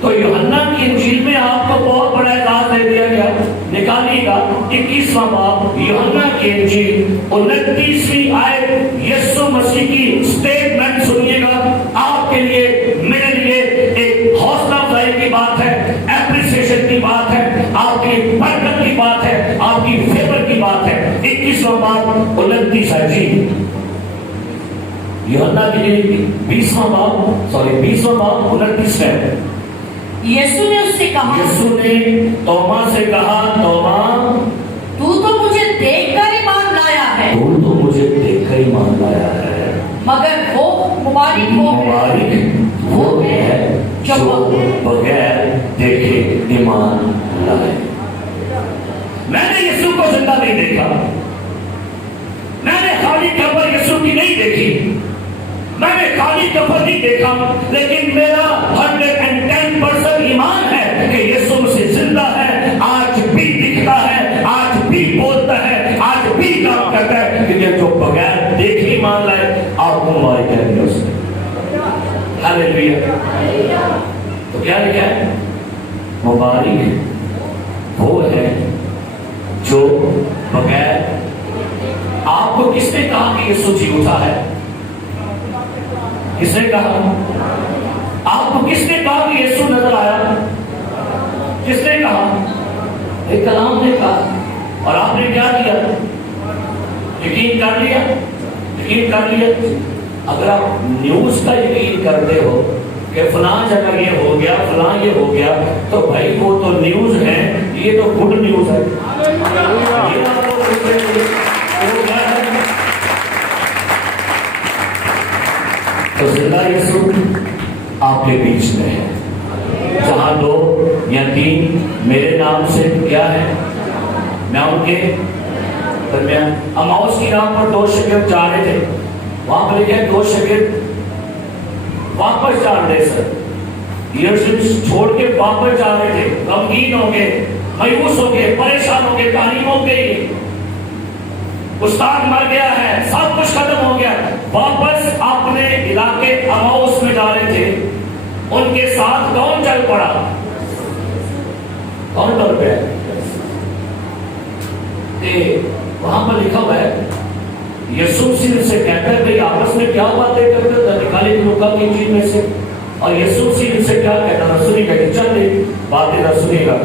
तो यूहन्ना की इंजील में आपको बहुत बड़ा इजाज़ दे दिया गया, निकालिएगा 21वां बाब यूहन्ना की इंजील 29वीं आयत। यीशु मसीह की स्टेटमेंट सुनिएगा, आपके लिए, मेरे लिए एक हौसला अफजाई की बात है, एप्रिसिएशन की बात है, आपकी बरकत की बात है, आपकी फेवर की बात है। 21वां बाब 29 है जी, यूहन्ना की 20वां बाब 29 है। यीशु ने उससे कहा, यीशु ने तोमा से कहा, तोमा तू तो मुझे देखकर ईमान लाया है, तू तो मुझे देखकर ईमान लाया है, मगर वो मुबारक वो है जो बगैर देखे ईमान लाए। मैंने यीशु को जिंदा नहीं देखा, मैंने खाली कब्र यीशु की नहीं देखी, मैंने खाली कब्र नहीं देखा, लेकिन मेरा 110% ईमान है कि यीशु मसीह जिंदा है, आज भी दिखता है, आज भी बोलता है, आज भी काम करता है। कि जो बगैर देखे ईमान लाए, आपको मुबारक वो है जो बगैर, आपको किसने कहा कि यीशु जी उठा है? किसने कहा? आपको किसने कहा कि यीशु नजर आया? किसने कहा? एक कलाम ने कहा। और आपने क्या किया? यकीन कर लिया? यकीन कर लिया? अगर आप न्यूज का यकीन करते हो कि फलां जगह ये हो गया, फलां ये हो गया, तो भाई वो तो न्यूज है, ये तो गुड न्यूज है। ये आपको तो जिंदा यीशु आपके बीच में है। जहां दो या तीन मेरे नाम से क्या है, मैं उनके दरमियान। अमाउस की रात पर 2 शागिर्द जा रहे थे, वहां पर लिखा है 2 शागिर्द वापस जा रहे सर, यरूशलेम छोड़ के वापस जा रहे थे, गमगीन हो गए, मायूस हो गए, परेशान हो गए, कहानी हो गई, उस्ताद मर गया है, सब कुछ खत्म हो गया, वापस अपने इलाके अमाउस में जा रहे थे। उनके साथ कौन चल पड़ा? कौन चल गया? वहां पर लिखा हुआ है, यीशु मसीह से कहता है भाई आपस में क्या बातें करते थे? निकाले लूका की चीज में से। और यीशु मसीह से क्या कहता है? सुनिएगा, चल बातें ना सुनिएगा,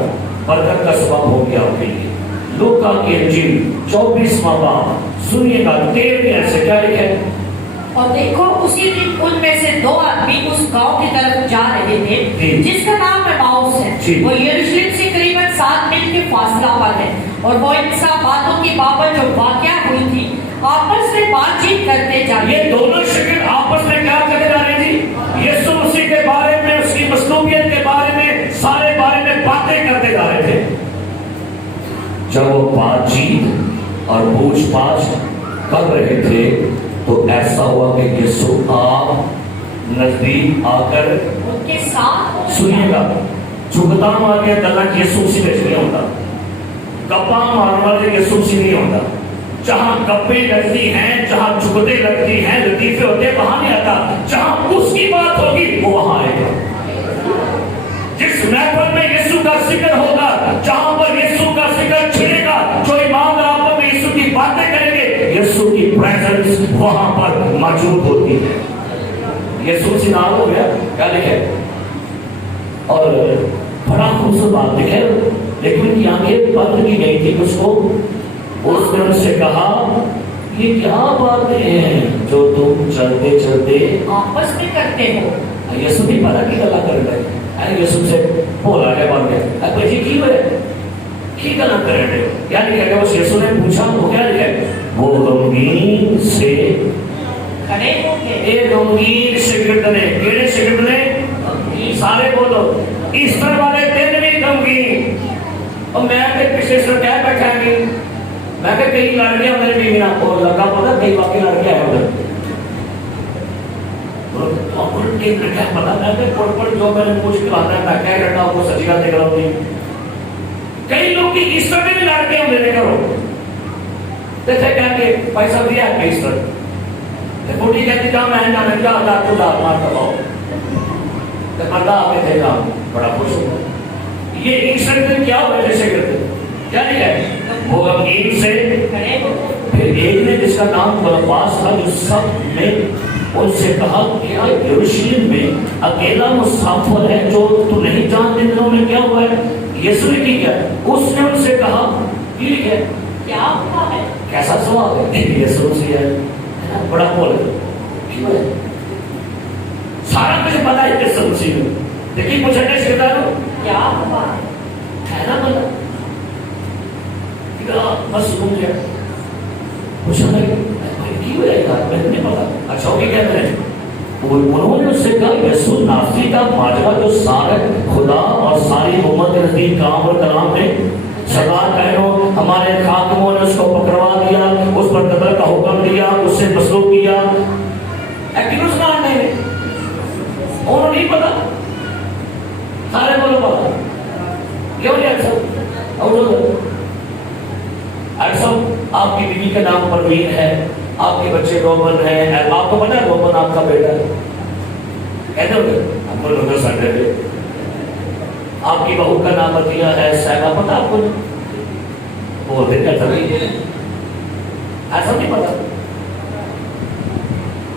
बरकत का सबब हो गया आपके लिए। लूका की इंजील 24वां बाब सुनिएगा, 13वें से क्या लिखा है? और देखो उसी दिन उनमें से 2 आदमी उस गांव की तरफ जा रहे थे जिसका नाम एमाउस है। वो यरूशलेम से करीबन 7 मील के फासला पर है। और वो इन सब बातों की बाबत जो वाकया हुई थी आपस में बातचीत करते जा रहे। ये दोनों शागिर्द आपस में क्या करते जा रहे थे? यीशु मसीह के बारे में, उसकी मसलूबियत के बारे में, सारे बारे में बातें करते जा रहे थे। जब वो बातचीत और पूछताछ कर रहे थे तो ऐसा हुआ कि यीशु आप नजदीक आकर उनके साथ, सुनिएगा, झुकता मार के गला यीशु मसीह नहीं होता, गप्पा मारने वाले यीशु मसीह नहीं होता। जहां गप्पे लगती हैं, जहां झुकते लगती हैं, लतीफे होते, वहां नहीं आता। जहां उसकी बात होगी वो वहां आएगा। जिस महफिल में यीशु का जिक्र होगा, जहां पर यीशु का जिक्र छिड़ेगा, जो ईमान आपस में यीशु की बातें करेंगे, यीशु की प्रेजेंस वहां पर मौजूद होती है। यीशु से नाम हो गया क्या लिखे? और बड़ा खूबसूरत बात लिखे, लेकिन उनकी आंखें बंद की गई थी। उसको उसने उनसे कहा, ये क्या बातें हैं जो तुम चलते चलते आपस में करते हो? यीशु नहीं पता की गला कर रहे। यीशु से बोला क्या बात है? अरे जी की है की गला कर रहे हो? क्या लिखा है? बस यीशु ने पूछा, वो क्या लिखा है? वो गमगीन से खड़े हो गए। एक गमगीन शागिर्द ने, केड़े शागिर्द ने? सारे बोलो, ईस्टर वाले दिन भी गमगीन। और मैं पिछले सर क्या बैठा है, मैं कई लड़कियां मेरे बीवी ना को लगा पता, कई वाकई लड़कियां है उधर क्या पता, मैं जो मैंने पूछ के आता है मैं क्या करता हूँ, सच्ची बात देख रहा हूँ। कई लोग की ईस्टर में भी लड़के हम लेने करो जैसे कहते पैसा दिया है ईस्टर, बूढ़ी कहती जा मैं जाने जा हजार को लाख मार दबाओ, तो मर्दा आके थे काम बड़ा खुश हो। ये ईस्टर दिन क्या हुआ? जैसे करते क्या नहीं है? वो गमगीन से फिर एक ने जिसका नाम बरअब्बास था, जो सब में उनसे कहा क्या यरूशलेम में अकेला मुसाफिर है जो तू नहीं जानते दिनों में क्या हुआ है? यीशु ने की क्या? उसने उनसे कहा ये क्या हुआ है? कैसा सवाल है? यीशु से है बड़ा बोल क्यों है? सारा कुछ पता है यीशु मसीह को, लेकिन कुछ अन्य शिकायत क्या हुआ है ना बोला बस घूम गया कुछ क्यों है यार, मैं नहीं पता। अच्छा हो क्या करें? उन्होंने उससे कहा यीशु नासरी का माजरा जो सारे खुदा और सारी उम्मत के नजदीक काम और कलाम में सरदार कहनो हमारे खातमों ने उसको पकड़वा दिया, उस पर कत्ल का हुक्म दिया, उससे मसलूब किया। एक्टिविस्ट ना नहीं उन्होंने नहीं पता, सारे बोलो पता क्यों नहीं? अक्सर आपकी बीवी का नाम परवीन है, आपके बच्चे रोमन है, आपको पता है रोमन आपका बेटा है, कहते हो आपको लोग संडे पे आपकी बहू का नाम बतिया है सैना, पता आपको? बोल दे क्या सभी ऐसा नहीं पता।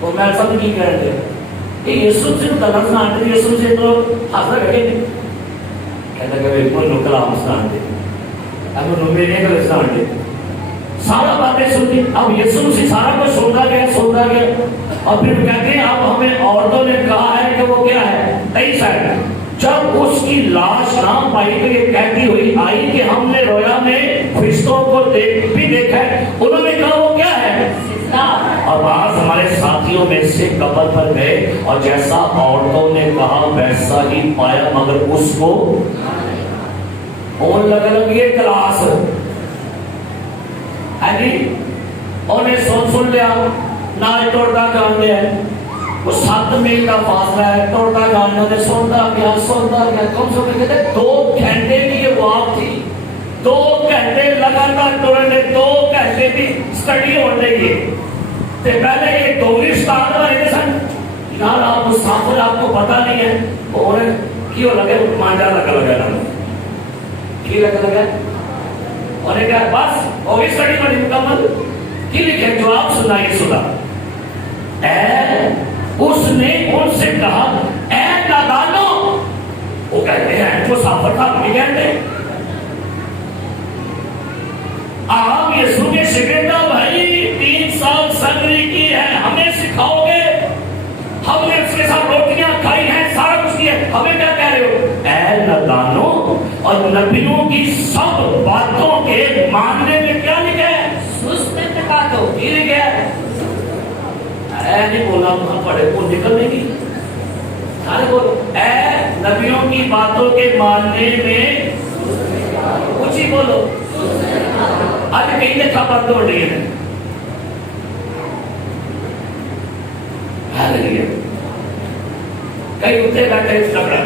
वो मैं ऐसा नहीं कह रहे कि यीशु से तलब स्नान दे, यीशु से तो हाथ रखे नहीं कहता कि बिल्कुल कलाम स्नान दे, अब मेरे को स्नान दे, सारा बातें सुनती। अब यीशु से सारा कुछ सुनता गया और फिर कहते हैं अब हमें औरतों ने कहा है कि वो क्या है 23 है, जब उसकी लाश ना पाई तो ये कहती हुई आई कि हमने रोया में फरिश्तों को भी देखा है। उन्होंने कहा वो क्या है, और आज हमारे साथियों में से कब्र पर गए और जैसा औरतों ने कहा वैसा ही पाया, मगर उसको और लग ये क्लास है जी, उन्हें सुन लिया ना टोटता जान लिया, वो 7 मील का फासला है, टोटता जानने ने सुनता गया कम से कम 2 घंटे की ये वॉक थी, 2 घंटे लगातार टोरने, 2 घंटे की स्टडी होने की। तो पहले ये दोगली स्टार्ट वाले सन यार आप मुसाफिर आपको पता नहीं है और क्यों लगे मांझा लगा ना क्यों लगा और क्या बस और स्टडी बड़ी मुकम्मल की लिखे जवाब सुनाइए सुना। उसने उनसे कहा ऐ नादानो, वो कहते हैं मुसाफिर था नहीं कहते, आप यीशु के शिगिर्द भाई 3 साल संगरी की है, हमें सिखाओगे, हमने उसके साथ रोटियां खाई हैं, सारा कुछ किया, हमें क्या कह रहे हो? ऐ नादानो, और नबियों की सब बातों के मानने में क्या लिखा है? सुस्त का तो लिखा है, नहीं बोला हम पढ़े वो निकल नहीं, सारे बोलो ऐ नबियों की बातों के मानने में कुछ ही बोलो। आज कहीं देखा बंद हो रही है, कई उठे बैठे झगड़ा,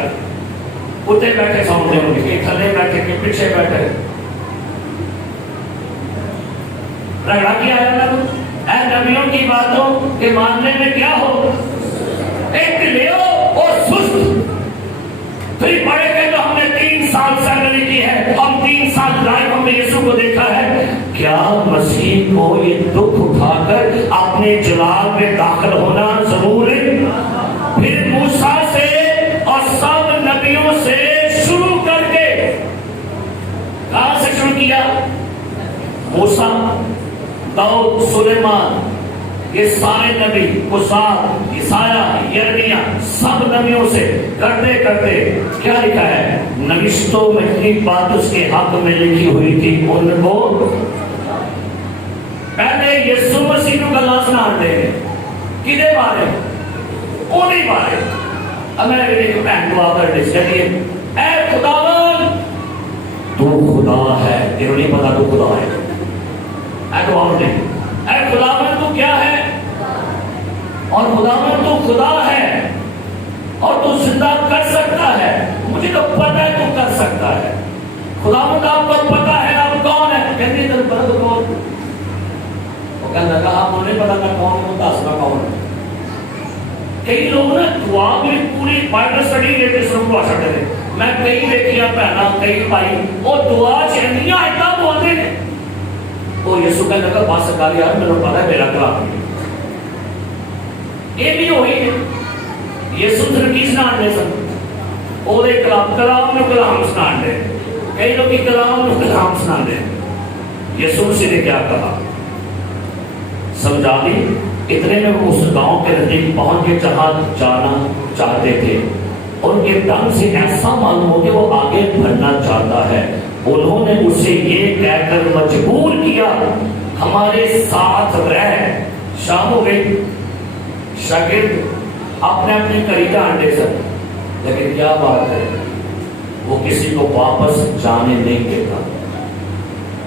उठे बैठे सामने होंगे, कहीं थले बैठे कहीं पीछे बैठे, रगड़ा किया है ना। ऐ नबियों की बातों के मानने में क्या हो? एक लियो और सुस्त। फिर बड़े के तो हमने 3 साल सरगर्मी की है, हम 3 साल लाइव हमने यीशु को देखा है। क्या मसीह को ये दुख उठाकर अपने जलाल में दाखिल होना जरूर है? फिर मूसा से और सब नबियों से शुरू करके कहां से शुरू किया? मूसा, दाऊद, सुलेमान, ये सारे नबी, मुसाफ, ईसाया, यिर्मयाह, सब नबियों से करते करते क्या लिखा है? नविश्तों में इतनी बात उसके हक में लिखी हुई थी, उनको पहले यीशु मसीह को गल्ला सुना दे किदे बारे उन्हीं बारे। अब मैं एक बहन को आकर डिस्कटिए, ऐ खुदावन तू खुदा है, तेरे नहीं पता तू खुदा है, ऐ खुदावन तू क्या है? और खुदावन तू खुदा है और तू जिंदा कर सकता है, मुझे तो पता है तू कर सकता है। खुदावन आपको पता है आप कौन है? कहते हैं पता तो कौन? वो कहने लगा आपको नहीं पता मैं कौन हूं, दसना कौन है। कई लोग ना दुआ में पूरी बाइबल स्टडी लेते शुरू हुआ सकते थे, मैं कई देखिया पहना कई भाई वो दुआ चंदियां इतना बोलते हैं वो यीशु का लगा बस कर यार मेरे पता है मेरा कलाम ये भी हुई यीशु ने की सुनान दे सन ओदे कलाम में कलाम सुनान दे, कई लोग की कलाम में कलाम सुनान दे। यीशु मसीह ने क्या कहा समझा दी। इतने में वो उस गांव के नजदीक पहुंच के जहां जाना चाहते थे, उनके ढंग से ऐसा मालूम हो कि वो आगे बढ़ना चाहता है। उन्होंने उसे ये कहकर मजबूर किया हमारे साथ रह। शाम हो गई, शागिर्द अपने अपने करीदा अंडे सर, लेकिन क्या बात है वो किसी को वापस जाने नहीं देता।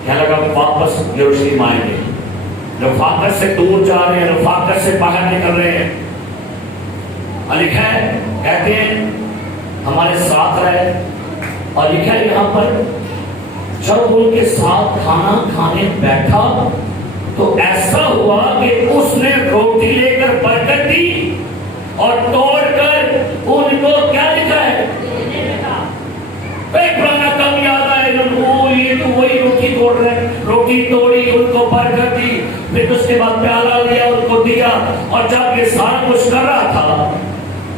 क्या लगा वापस यरूशलेम आएंगे, रफाकत से दूर जा रहे हैं, रफाकत से बाहर निकल रहे हैं। लिखा है कहते हैं हमारे साथ रहे, और लिखा है यहाँ पर जब उनके साथ खाना खाने बैठा तो ऐसा हुआ कि उसने रोटी लेकर बरकत दी और तोड़कर उनको क्या लिखा है फिर पुराना कम याद आए, ये तो वही रोटी तोड़ रहे, रोटी तोड़ी, उनको बरकत दी, फिर उसके बाद प्याला लिया, उनको दिया, और जब ये सारा कुछ कर रहा था,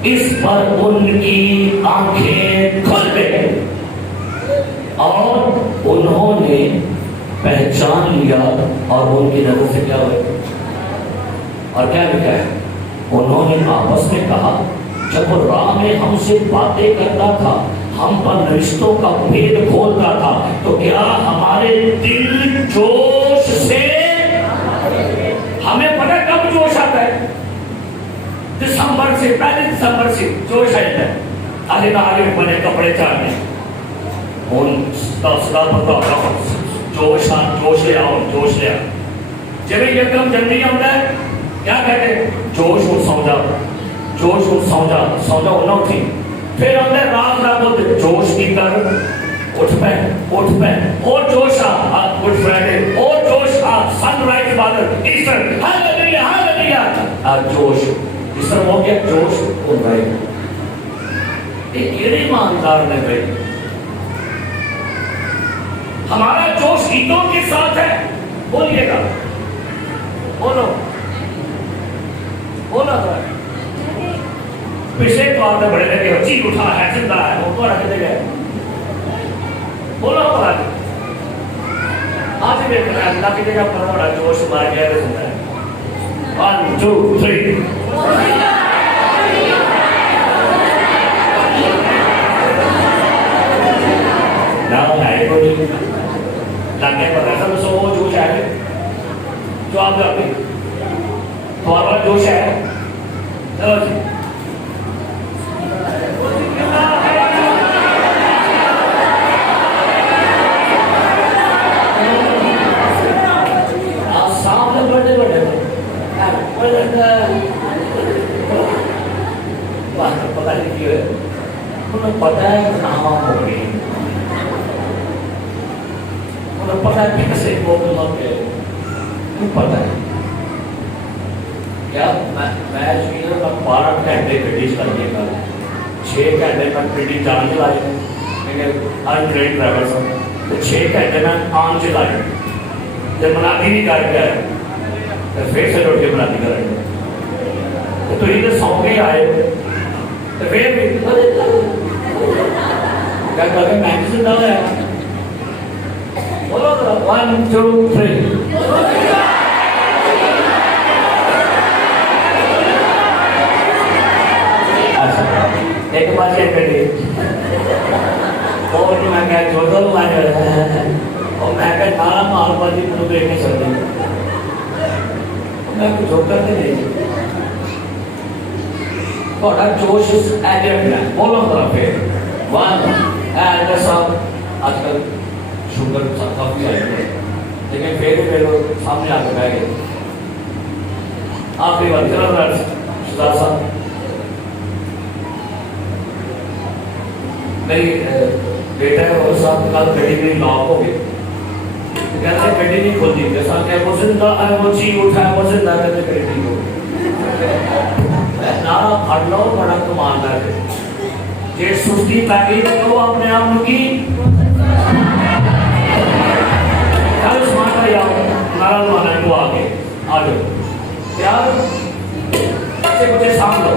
इस पर उनकी आंखें खुल गई और उन्होंने पहचान लिया, और उनकी नजर से क्या हुआ, और क्या लिखा है, उन्होंने आपस में कहा, जब वो राह में हमसे बातें करता था, हम पर रिश्तों का भेद खोलता था, तो क्या हमारे दिल जोश से, हमें पता कब जोश आता है, दिसंबर से, पहले दिसंबर से जोश आता है, आगे का आगे बने कपड़े चाहने, उन सदा पता जोश ले आओ, जोश ले आओ, जब एकदम जल्दी आता है, क्या कहते हैं, जोश को समझा, जोश को समझा होना उठी, फिर हमने रात रात को जोश की कर, उठ पे, और जोश आ, गुड फ्राइडे, और जोश आ, सनराइज बादल, ईस्टर, हालेलुया, जोश, ईस्टर हो गया, जोश हो गए, ये ईमानदार ने भाई, हमारा जोश गीतों के साथ है, बोलिएगा, बोलो पिछले तो आपने बड़े लगे, चीख उठा है, जिंदा है, वो तो रख दे गए, बोलो पता नहीं, आज भी अल्लाह की जगह पर बड़ा जोश मार गया है, जिंदा है, 1 2 3, now everybody लगने पर ऐसा तो वो जोश है जो आप अभी तुम्हारा जोश है, चलो जी, आप सामने बड़े पता नहीं क्यों है, उन्हें पता है नामा हो गई, उन्हें पता है कैसे पता है क्या, मैं 12 घंटे गड्डी चलाइएगा, 6 घंटे मैं गड्डी जान चलाई, अनट्रेन ड्राइवर से, तो 6 घंटे में आम चलाई, जब मनाती नहीं कर गया तो फिर से लौट के मनाती करेंगे, तो इधर सौ के आए, तो फिर भी क्या करें, मैं जिंदा है, बोलो 1 2 3, एक बार चेक करिए, और मैं क्या छोटा हूँ, और मैं क्या नारा मार बाजी मुझे देख नहीं सकती, मैं कुछ होकर नहीं, थोड़ा जोश एडिट, बोलो थोड़ा फिर 1 एंड सब, आजकल शुगर काफी आई है, लेकिन फिर सामने आकर बैठ गए, आखिरी बात चलो साहब, मेरी बेटा है और साथ कल गड्डी मेरी लॉक हो गई, कहते हैं गड्डी नहीं खोलती, जैसा क्या वो जिंदा है, वो जी उठा है, वो जिंदा कहते गड्डी को नारा फट लो, बड़ा कमालदार है, जे सुस्ती पै गई तो अपने आप की कल स्मार्ट है यार, नारा माना को आगे आ जाओ, यार ऐसे मुझे साथ लो,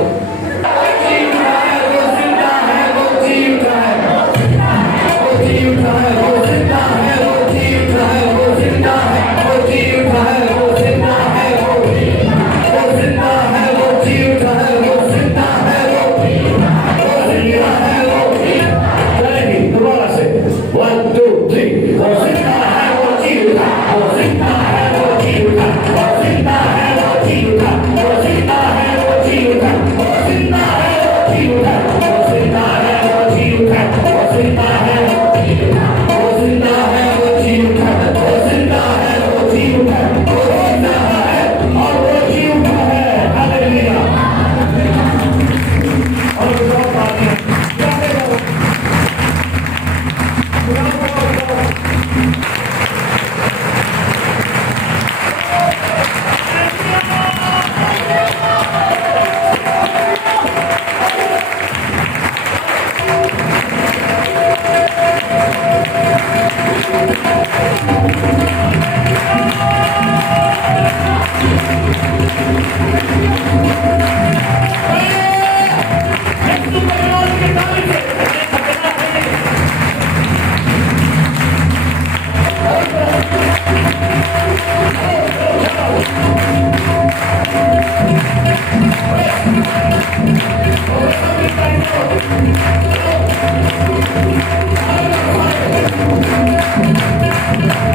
Thank you.